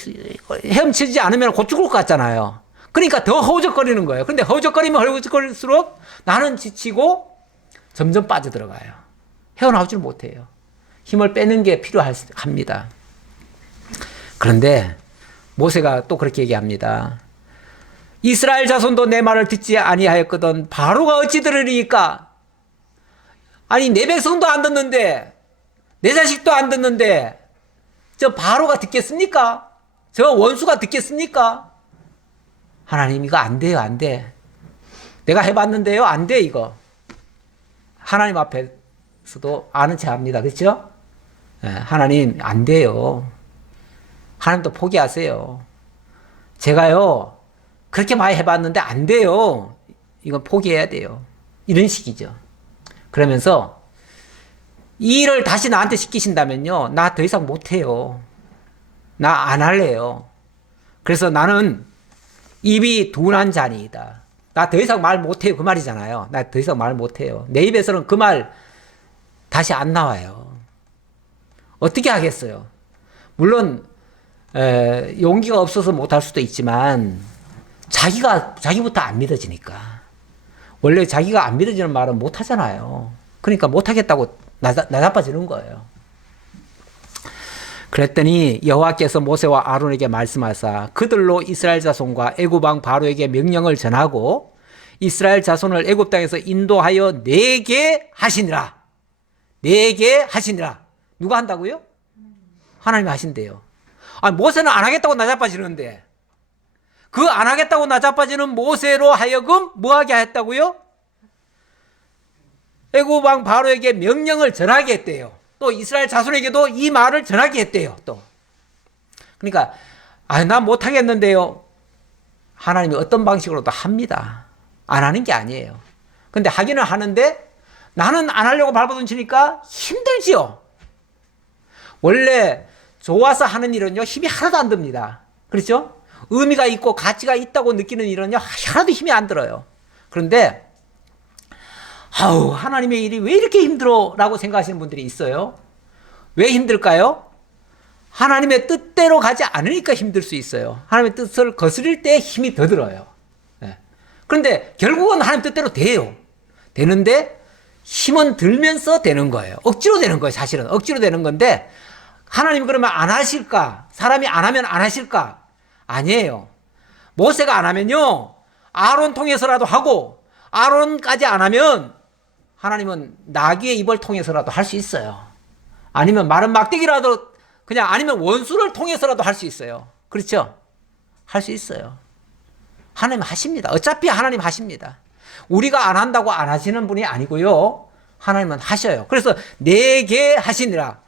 헤엄치지 않으면 곧 죽을 것 같잖아요. 그러니까 더 허우적거리는 거예요. 근데 허우적거리면 허우적거릴수록 나는 지치고 점점 빠져들어가요. 헤어나오질 못해요. 힘을 빼는 게 필요합니다. 그런데 모세가 또 그렇게 얘기합니다. 이스라엘 자손도 내 말을 듣지 아니하였거든 바로가 어찌 들으리까? 아니 내 백성도 안 듣는데 내 자식도 안 듣는데 저 바로가 듣겠습니까? 저 원수가 듣겠습니까? 하나님 이거 안 돼요, 안 돼. 내가 해봤는데요, 안 돼 이거. 하나님 앞에서도 아는 체 합니다, 그렇죠? 하나님 안 돼요. 하나님도 포기하세요. 제가요 그렇게 많이 해봤는데 안 돼요. 이건 포기해야 돼요. 이런 식이죠. 그러면서 이 일을 다시 나한테 시키신다면요, 나 더 이상 못해요. 나 안 할래요. 그래서 나는 입이 둔한 자니이다. 나 더 이상 말 못해요. 그 말이잖아요. 나 더 이상 말 못해요. 내 입에서는 그 말 다시 안 나와요. 어떻게 하겠어요? 물론 용기가 없어서 못할 수도 있지만 자기부터 안 믿어지니까. 원래 자기가 안 믿어지는 말은 못하잖아요. 그러니까 못하겠다고 나자빠지는 거예요. 그랬더니 여호와께서 모세와 아론에게 말씀하사 그들로 이스라엘 자손과 애굽 왕 바로에게 명령을 전하고 이스라엘 자손을 애굽 땅에서 인도하여 내게 하시니라. 내게 하시니라. 누가 한다고요? 하나님이 하신대요. 아니, 모세는 안 하겠다고 나자빠지는데 그 안 하겠다고 나자빠지는 모세로 하여금 뭐 하게 했다고요? 애굽 왕 바로에게 명령을 전하게 했대요. 또 이스라엘 자손에게도 이 말을 전하게 했대요. 또 그러니까 난 못하겠는데요. 하나님이 어떤 방식으로도 합니다. 안 하는 게 아니에요. 근데 하기는 하는데 나는 안 하려고 발버둥 치니까 힘들지요. 원래 좋아서 하는 일은요 힘이 하나도 안 듭니다. 그렇죠? 의미가 있고 가치가 있다고 느끼는 일은요 하나도 힘이 안 들어요. 그런데 하나님의 일이 왜 이렇게 힘들어? 라고 생각하시는 분들이 있어요. 왜 힘들까요? 하나님의 뜻대로 가지 않으니까 힘들 수 있어요. 하나님의 뜻을 거스릴 때 힘이 더 들어요. 그런데 결국은 하나님 뜻대로 돼요. 되는데 힘은 들면서 되는 거예요. 억지로 되는 거예요. 사실은 억지로 되는 건데 하나님이 그러면 안 하실까? 사람이 안 하면 안 하실까? 아니에요. 모세가 안 하면요 아론 통해서라도 하고 아론까지 안 하면 하나님은 나귀의 입을 통해서라도 할 수 있어요. 아니면 마른 막대기라도 그냥 아니면 원수를 통해서라도 할 수 있어요. 그렇죠? 할 수 있어요. 하나님 하십니다. 어차피 하나님 하십니다. 우리가 안 한다고 안 하시는 분이 아니고요. 하나님은 하셔요. 그래서 내게 하시니라.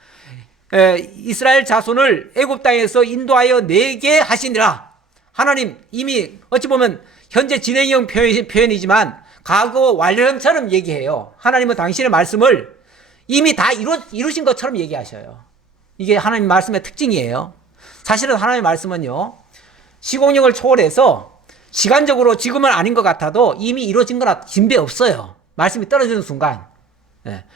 이스라엘 자손을 애굽 땅에서 인도하여 내게 하시니라. 하나님 이미 어찌 보면 현재 진행형 표현이지만 과거 완료형처럼 얘기해요. 하나님은 당신의 말씀을 이미 다 이루신 것처럼 얘기하셔요. 이게 하나님 말씀의 특징이에요. 사실은 하나님의 말씀은요 시공력을 초월해서 시간적으로 지금은 아닌 것 같아도 이미 이루어진 거나 진배 없어요. 말씀이 떨어지는 순간.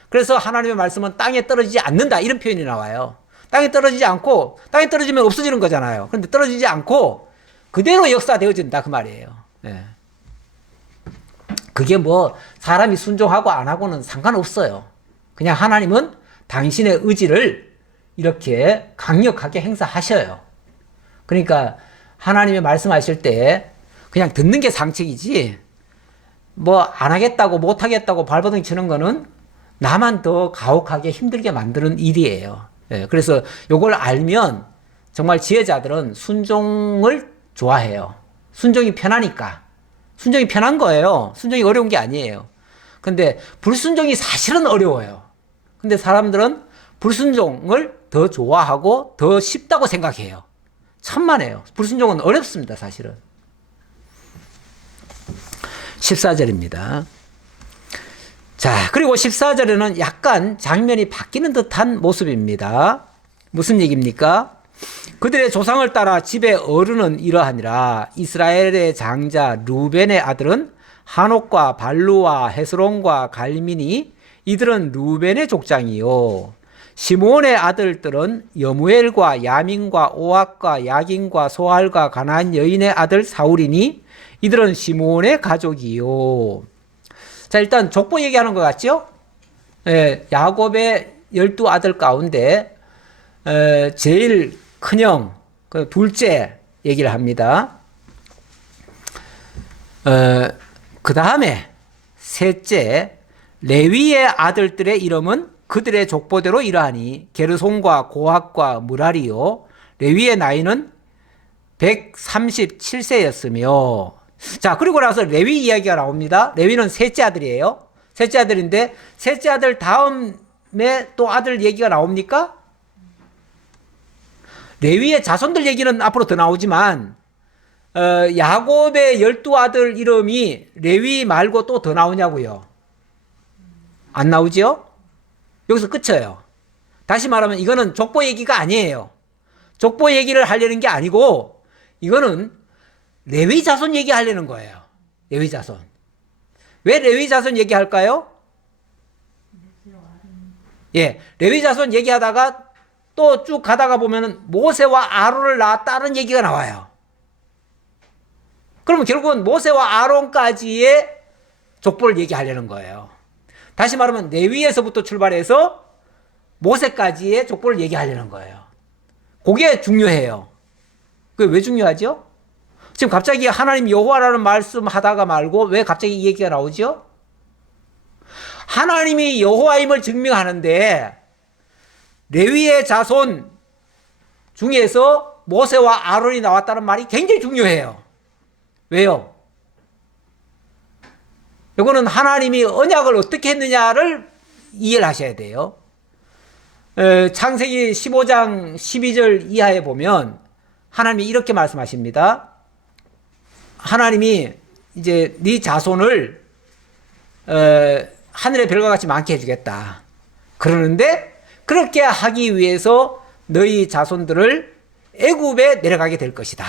그래서 하나님의 말씀은 땅에 떨어지지 않는다 이런 표현이 나와요. 땅에 떨어지지 않고 땅에 떨어지면 없어지는 거잖아요. 그런데 떨어지지 않고 그대로 역사되어진다 그 말이에요. 그게 뭐 사람이 순종하고 안 하고는 상관없어요. 그냥 하나님은 당신의 의지를 이렇게 강력하게 행사하셔요. 그러니까 하나님이 말씀하실 때 그냥 듣는 게 상책이지 뭐 안 하겠다고 못 하겠다고 발버둥 치는 거는 나만 더 가혹하게 힘들게 만드는 일이에요. 그래서 이걸 알면 정말 지혜자들은 순종을 좋아해요. 순종이 편하니까. 순종이 편한 거예요. 순종이 어려운 게 아니에요. 근데 불순종이 사실은 어려워요. 근데 사람들은 불순종을 더 좋아하고 더 쉽다고 생각해요. 천만에요. 불순종은 어렵습니다, 사실은. 14절입니다. 자, 그리고 14절에는 약간 장면이 바뀌는 듯한 모습입니다. 무슨 얘기입니까? 그들의 조상을 따라 집의 어른은 이러하니라. 이스라엘의 장자 루벤의 아들은 한옥과 발루와 헤스론과 갈미니 이들은 루벤의 족장이요. 시몬의 아들들은 여무엘과 야민과 오악과 야긴과 소알과 가나안 여인의 아들 사울이니 이들은 시몬의 가족이요. 자, 일단 족보 얘기하는 것 같죠? 야곱의 12 아들 가운데 제일 큰형, 그 둘째, 얘기를 합니다. 그 다음에 셋째, 레위의 아들들의 이름은 그들의 족보대로 이러하니 게르손과 고핫과 무라리요. 레위의 나이는 137세였으며. 자, 그리고 나서 레위 이야기가 나옵니다. 레위는 셋째 아들이에요. 셋째 아들인데 셋째 아들 다음에 또 아들 얘기가 나옵니까? 레위의 자손들 얘기는 앞으로 더 나오지만 야곱의 12아들 이름이 레위 말고 또 더 나오냐고요? 안 나오죠? 여기서 끝이에요. 다시 말하면 이거는 족보 얘기가 아니에요. 족보 얘기를 하려는 게 아니고 이거는 레위 자손 얘기하려는 거예요. 레위 자손. 왜 레위 자손 얘기할까요? 예, 레위 자손 얘기하다가 또 쭉 가다가 보면은 모세와 아론을 낳았다는 얘기가 나와요. 그러면 결국은 모세와 아론까지의 족보를 얘기하려는 거예요. 다시 말하면 레위에서부터 출발해서 모세까지의 족보를 얘기하려는 거예요. 그게 중요해요. 그게 왜 중요하죠? 지금 갑자기 하나님 여호와라는 말씀 하다가 말고 왜 갑자기 이 얘기가 나오죠? 하나님이 여호와임을 증명하는데 레위의 자손 중에서 모세와 아론이 나왔다는 말이 굉장히 중요해요. 왜요? 이거는 하나님이 언약을 어떻게 했느냐를 이해를 하셔야 돼요. 창세기 15장 12절 이하에 보면 하나님이 이렇게 말씀하십니다. 하나님이 이제 네 자손을 하늘의 별과 같이 많게 해주겠다. 그러는데 그렇게 하기 위해서 너희 자손들을 애굽에 내려가게 될 것이다.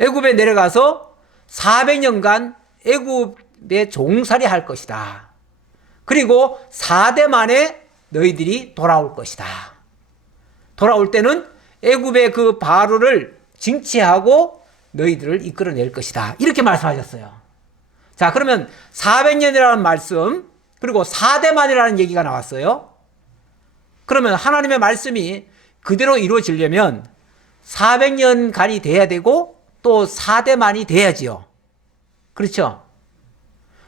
애굽에 내려가서 400년간 애굽에 종살이 할 것이다. 그리고 4대 만에 너희들이 돌아올 것이다. 돌아올 때는 애굽의 그 바로를 징치하고 너희들을 이끌어낼 것이다. 이렇게 말씀하셨어요. 자, 그러면 400년이라는 말씀, 그리고 4대 만이라는 얘기가 나왔어요. 그러면 하나님의 말씀이 그대로 이루어지려면 400년간이 돼야 되고 또 4대 만이 돼야지요. 그렇죠?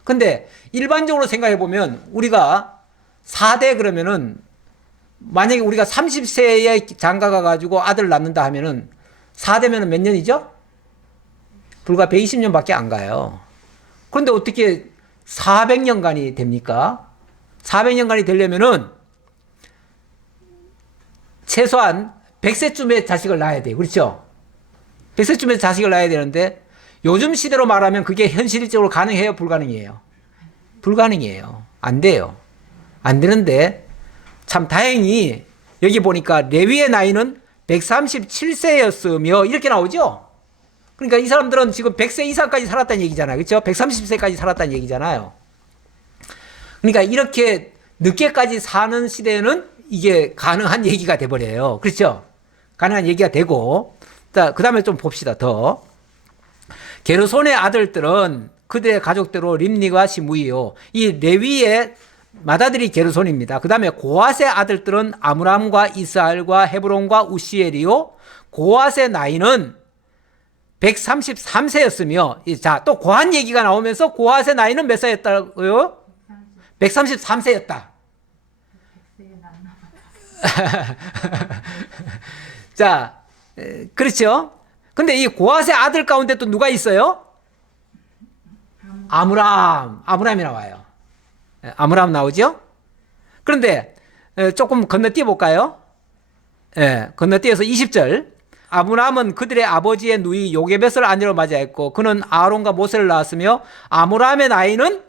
근데 일반적으로 생각해 보면 우리가 4대 그러면은 만약에 우리가 30세에 장가가 가지고 아들 낳는다 하면은 4대면은 몇 년이죠? 불과 120년밖에 안 가요. 그런데 어떻게 400년간이 됩니까? 400년간이 되려면은 최소한 100세쯤에 자식을 낳아야 돼요. 그렇죠? 100세쯤에 자식을 낳아야 되는데 요즘 시대로 말하면 그게 현실적으로 가능해요? 불가능해요? 불가능해요. 안 돼요. 안 되는데 참 다행히 여기 보니까 레위의 나이는 137세였으며 이렇게 나오죠? 그러니까 이 사람들은 지금 100세 이상까지 살았다는 얘기잖아요. 그렇죠? 130세까지 살았다는 얘기잖아요. 그러니까 이렇게 늦게까지 사는 시대에는 이게 가능한 얘기가 돼버려요. 그렇죠? 가능한 얘기가 되고. 자, 그 다음에 좀 봅시다. 더. 게르손의 아들들은 그들의 가족대로 림니와 시므이요. 이 레위의 맏아들이 게르손입니다. 그 다음에 고핫의 아들들은 아므람과 이스라엘과 헤브론과 우시엘이요. 고핫의 나이는 133세였으며, 자, 또 고핫 얘기가 나오면서 고핫의 나이는 몇 살이었다고요? 133세였다. 자, 그렇죠? 근데 이 고핫의 아들 가운데 또 누가 있어요? 아므람이 나와요. 아므람 나오죠? 그런데 조금 건너뛰어 볼까요? 건너뛰어서 20절. 아므람은 그들의 아버지의 누이 요게벳을 아내로 맞이했고 그는 아론과 모세를 낳았으며 아므람의 나이는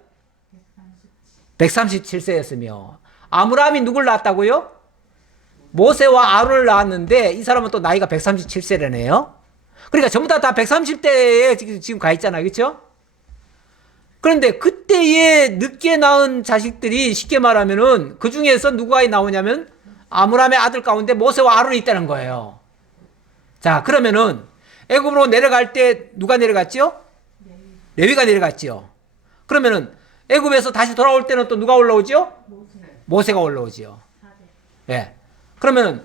137세였으며 아므람이 누굴 낳았다고요? 모세와 아론을 낳았는데 이 사람은 또 나이가 137세라네요. 그러니까 전부 다 130대에 지금 가 있잖아요. 그렇죠? 그런데 그때에 늦게 낳은 자식들이 쉽게 말하면은 그 중에서 누가 나오냐면 아므람의 아들 가운데 모세와 아론이 있다는 거예요. 자, 그러면은 애굽으로 내려갈 때 누가 내려갔죠? 레위가 내려갔죠. 그러면은 애굽에서 다시 돌아올 때는 또 누가 올라오죠? 모세가 올라오죠. 예. 그러면은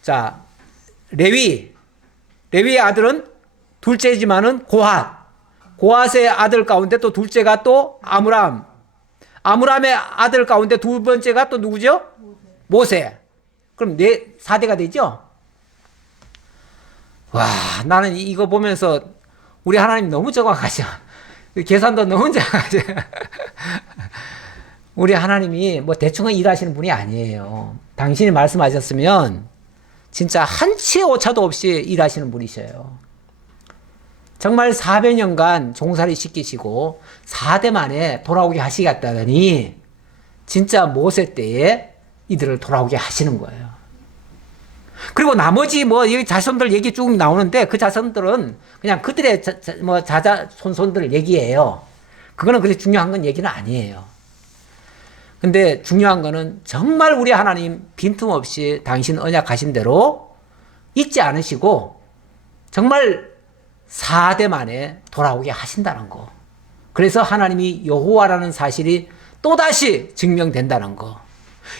자, 레위의 아들은 둘째지만은 고핫. 고핫의 아들 가운데 또 둘째가 또 아므람. 아므람의 아들 가운데 두 번째가 또 누구죠? 모세. 그럼 4대가 되죠? 와, 나는 이거 보면서 우리 하나님 너무 정확하죠. 계산도 너무 정확하죠. 우리 하나님이 뭐 대충 일하시는 분이 아니에요. 당신이 말씀하셨으면 진짜 한치의 오차도 없이 일하시는 분이셔요. 정말 400년간 종살이 시키시고 4대 만에 돌아오게 하시겠다더니 진짜 모세 때에 이들을 돌아오게 하시는 거예요. 그리고 나머지 뭐 여기 자손들 얘기 쭉 나오는데 그 자손들은 그냥 그들의 손손들을 얘기해요. 그거는 그렇게 중요한 건 얘기는 아니에요. 근데 중요한 거는 정말 우리 하나님 빈틈없이 당신 언약하신 대로 잊지 않으시고 정말 4대 만에 돌아오게 하신다는 거. 그래서 하나님이 여호와라는 사실이 또다시 증명된다는 거.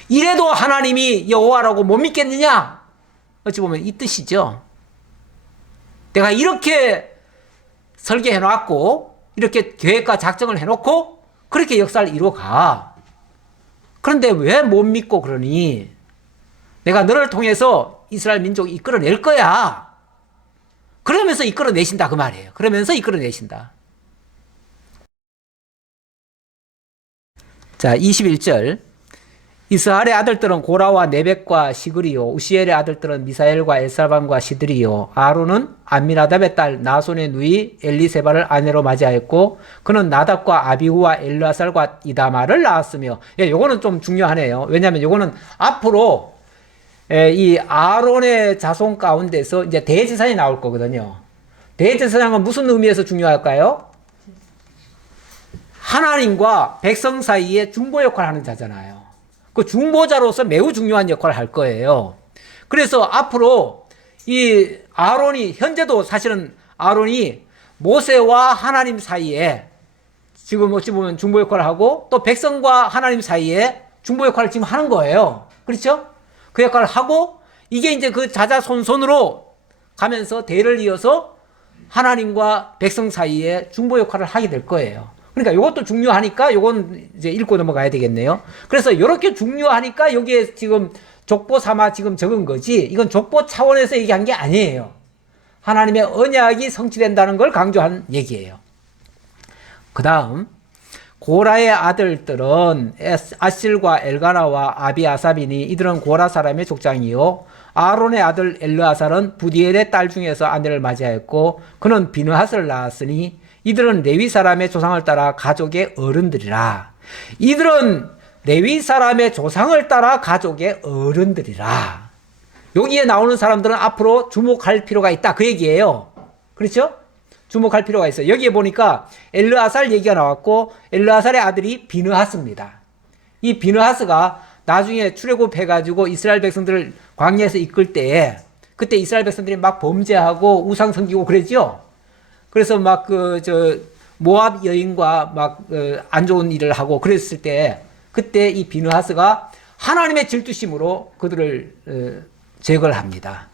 이래도 하나님이 여호와라고 못 믿겠느냐? 어찌 보면 이 뜻이죠. 내가 이렇게 설계해놨고 이렇게 계획과 작정을 해놓고 그렇게 역사를 이루어가. 그런데 왜 못 믿고 그러니? 내가 너를 통해서 이스라엘 민족을 이끌어낼 거야. 그러면서 이끌어내신다 그 말이에요. 그러면서 이끌어내신다. 자, 21절. 이스라엘의 아들들은 고라와 네벡과 시그리요, 우시엘의 아들들은 미사엘과 엘사반과 시드리요, 아론은 암미나답의 딸 나손의 누이 엘리세바를 아내로 맞이하였고 그는 나답과 아비후와 엘르아살과 이다마를 낳았으며, 예, 요거는 좀 중요하네요. 왜냐하면 요거는 앞으로 이 아론의 자손 가운데서 이제 대제사장이 나올 거거든요. 대제사장은 무슨 의미에서 중요할까요? 하나님과 백성 사이에 중보 역할을 하는 자잖아요. 그 중보자로서 매우 중요한 역할을 할 거예요. 그래서 앞으로 이 아론이, 현재도 사실은 아론이 모세와 하나님 사이에 지금 어찌 보면 중보 역할을 하고 또 백성과 하나님 사이에 중보 역할을 지금 하는 거예요. 그렇죠? 그 역할을 하고 이게 이제 그 자자손손으로 가면서 대를 이어서 하나님과 백성 사이에 중보 역할을 하게 될 거예요. 그러니까 이것도 중요하니까 요건 이제 읽고 넘어가야 되겠네요. 그래서 이렇게 중요하니까 여기에 지금 족보 삼아 지금 적은 거지, 이건 족보 차원에서 얘기한 게 아니에요. 하나님의 언약이 성취된다는 걸 강조한 얘기예요. 그 다음 고라의 아들들은 아실과 엘가나와 아비아삽이니 이들은 고라 사람의 족장이요, 아론의 아들 엘르아살은 부디엘의 딸 중에서 아내를 맞이하였고 그는 비느핫을 낳았으니 이들은 레위 사람의 조상을 따라 가족의 어른들이라. 이들은 레위 사람의 조상을 따라 가족의 어른들이라. 여기에 나오는 사람들은 앞으로 주목할 필요가 있다, 그 얘기예요. 그렇죠? 주목할 필요가 있어요. 여기에 보니까 엘르아살 얘기가 나왔고 엘르아살의 아들이 비느하스입니다. 이 비느하스가 나중에 출애굽해가지고 이스라엘 백성들을 광야에서 이끌 때에 그때 이스라엘 백성들이 막 범죄하고 우상 섬기고 그랬죠. 그래서 막 모압 여인과 막 안 좋은 일을 하고 그랬을 때 그때 이 비느하스가 하나님의 질투심으로 그들을 제거를 합니다.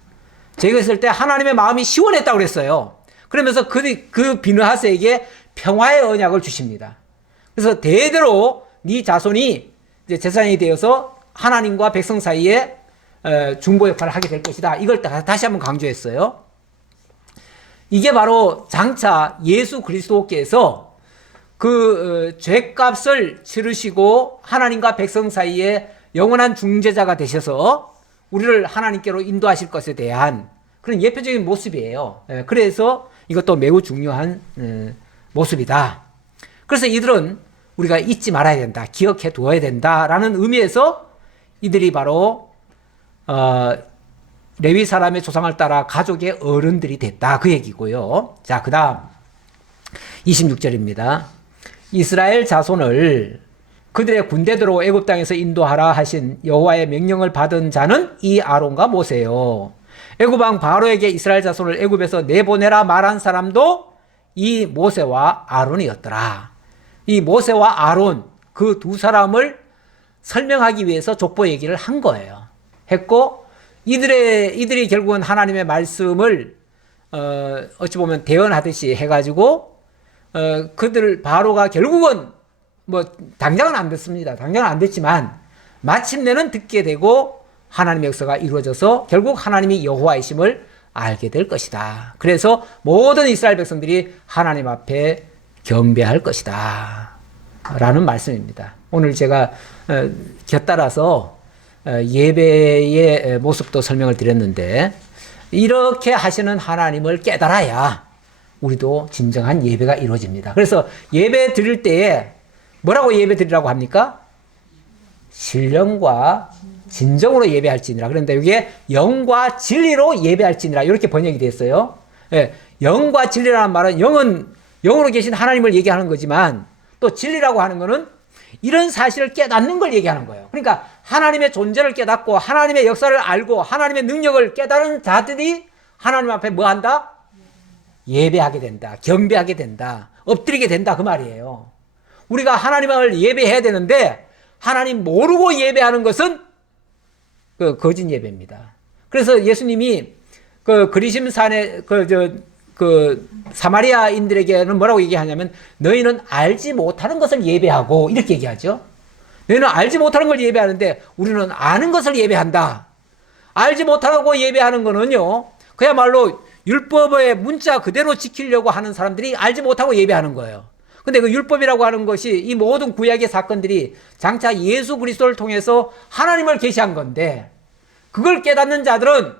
제거했을 때 하나님의 마음이 시원했다고 그랬어요. 그러면서 그 비느하스에게 평화의 언약을 주십니다. 그래서 대대로 네 자손이 이제 제사장이 되어서 하나님과 백성 사이에 중보 역할을 하게 될 것이다. 이걸 다시 한번 강조했어요. 이게 바로 장차 예수 그리스도께서 그 죄값을 치르시고 하나님과 백성 사이에 영원한 중재자가 되셔서 우리를 하나님께로 인도하실 것에 대한 그런 예표적인 모습이에요. 그래서 이것도 매우 중요한 모습이다. 그래서 이들은 우리가 잊지 말아야 된다, 기억해 두어야 된다라는 의미에서 이들이 바로 레위 사람의 조상을 따라 가족의 어른들이 됐다, 그 얘기고요. 자, 그 다음 26절입니다. 이스라엘 자손을 그들의 군대대로 애굽 땅에서 인도하라 하신 여호와의 명령을 받은 자는 이 아론과 모세요. 애굽 왕 바로에게 이스라엘 자손을 애굽에서 내보내라 말한 사람도 이 모세와 아론이었더라. 이 모세와 아론, 그 두 사람을 설명하기 위해서 족보 얘기를 한 거예요. 했고 이들이 결국은 하나님의 말씀을 어찌 보면 대언하듯이 해가지고 그들 바로가 결국은 뭐 당장은 안 됐습니다. 당장은 안 됐지만 마침내는 듣게 되고 하나님의 역사가 이루어져서 결국 하나님이 여호와이심을 알게 될 것이다. 그래서 모든 이스라엘 백성들이 하나님 앞에 경배할 것이다 라는 말씀입니다. 오늘 제가 곁따라서 예배의 모습도 설명을 드렸는데 이렇게 하시는 하나님을 깨달아야 우리도 진정한 예배가 이루어집니다. 그래서 예배 드릴 때에 뭐라고 예배 드리라고 합니까? 신령과 진정으로 예배할지니라. 그런데 이게 영과 진리로 예배할지니라 이렇게 번역이 됐어요. 예, 영과 진리라는 말은 영은 영으로 계신 하나님을 얘기하는 거지만 또 진리라고 하는 거는 이런 사실을 깨닫는 걸 얘기하는 거예요. 그러니까 하나님의 존재를 깨닫고 하나님의 역사를 알고 하나님의 능력을 깨달은 자들이 하나님 앞에 뭐 한다? 예배하게 된다. 경배하게 된다. 엎드리게 된다. 그 말이에요. 우리가 하나님을 예배해야 되는데 하나님 모르고 예배하는 것은 그 거짓 예배입니다. 그래서 예수님이 그 그리심산에 그 사마리아인들에게는 뭐라고 얘기하냐면 너희는 알지 못하는 것을 예배하고 이렇게 얘기하죠. 너희는 알지 못하는 걸 예배하는데 우리는 아는 것을 예배한다. 알지 못하고 예배하는 거는요, 그야말로 율법의 문자 그대로 지키려고 하는 사람들이 알지 못하고 예배하는 거예요. 근데 그 율법이라고 하는 것이 이 모든 구약의 사건들이 장차 예수 그리스도를 통해서 하나님을 계시한 건데 그걸 깨닫는 자들은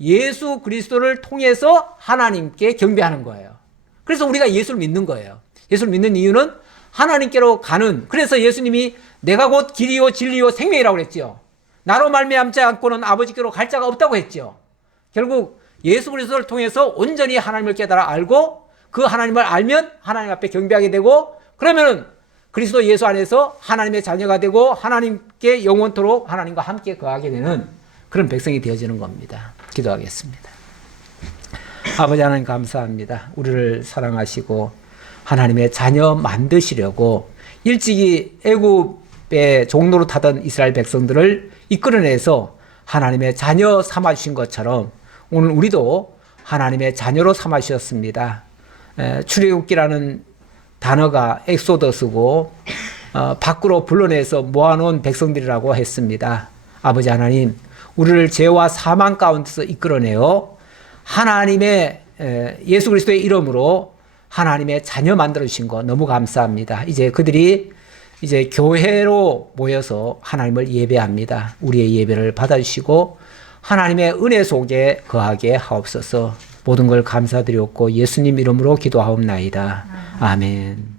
예수 그리스도를 통해서 하나님께 경배하는 거예요. 그래서 우리가 예수를 믿는 거예요. 예수를 믿는 이유는 하나님께로 가는, 그래서 예수님이 내가 곧 길이요 진리요 생명이라고 그랬죠. 나로 말미암지 않고는 아버지께로 갈 자가 없다고 했죠. 결국 예수 그리스도를 통해서 온전히 하나님을 깨달아 알고 그 하나님을 알면 하나님 앞에 경배하게 되고 그러면은 그리스도 예수 안에서 하나님의 자녀가 되고 하나님께 영원토록 하나님과 함께 거하게 되는 그런 백성이 되어지는 겁니다. 기도하겠습니다. 아버지 하나님 감사합니다. 우리를 사랑하시고 하나님의 자녀 만드시려고 일찍이 애굽의 종로로 타던 이스라엘 백성들을 이끌어내서 하나님의 자녀 삼아주신 것처럼 오늘 우리도 하나님의 자녀로 삼아주셨습니다. 출애굽기라는 단어가 엑소더스고 밖으로 불러내서 모아놓은 백성들이라고 했습니다. 아버지 하나님, 우리를 죄와 사망 가운데서 이끌어내어 하나님의 예수 그리스도의 이름으로 하나님의 자녀 만들어주신 거 너무 감사합니다. 이제 그들이 이제 교회로 모여서 하나님을 예배합니다. 우리의 예배를 받아주시고 하나님의 은혜 속에 거하게 하옵소서. 모든 걸 감사드렸고 예수님 이름으로 기도하옵나이다. 아멘.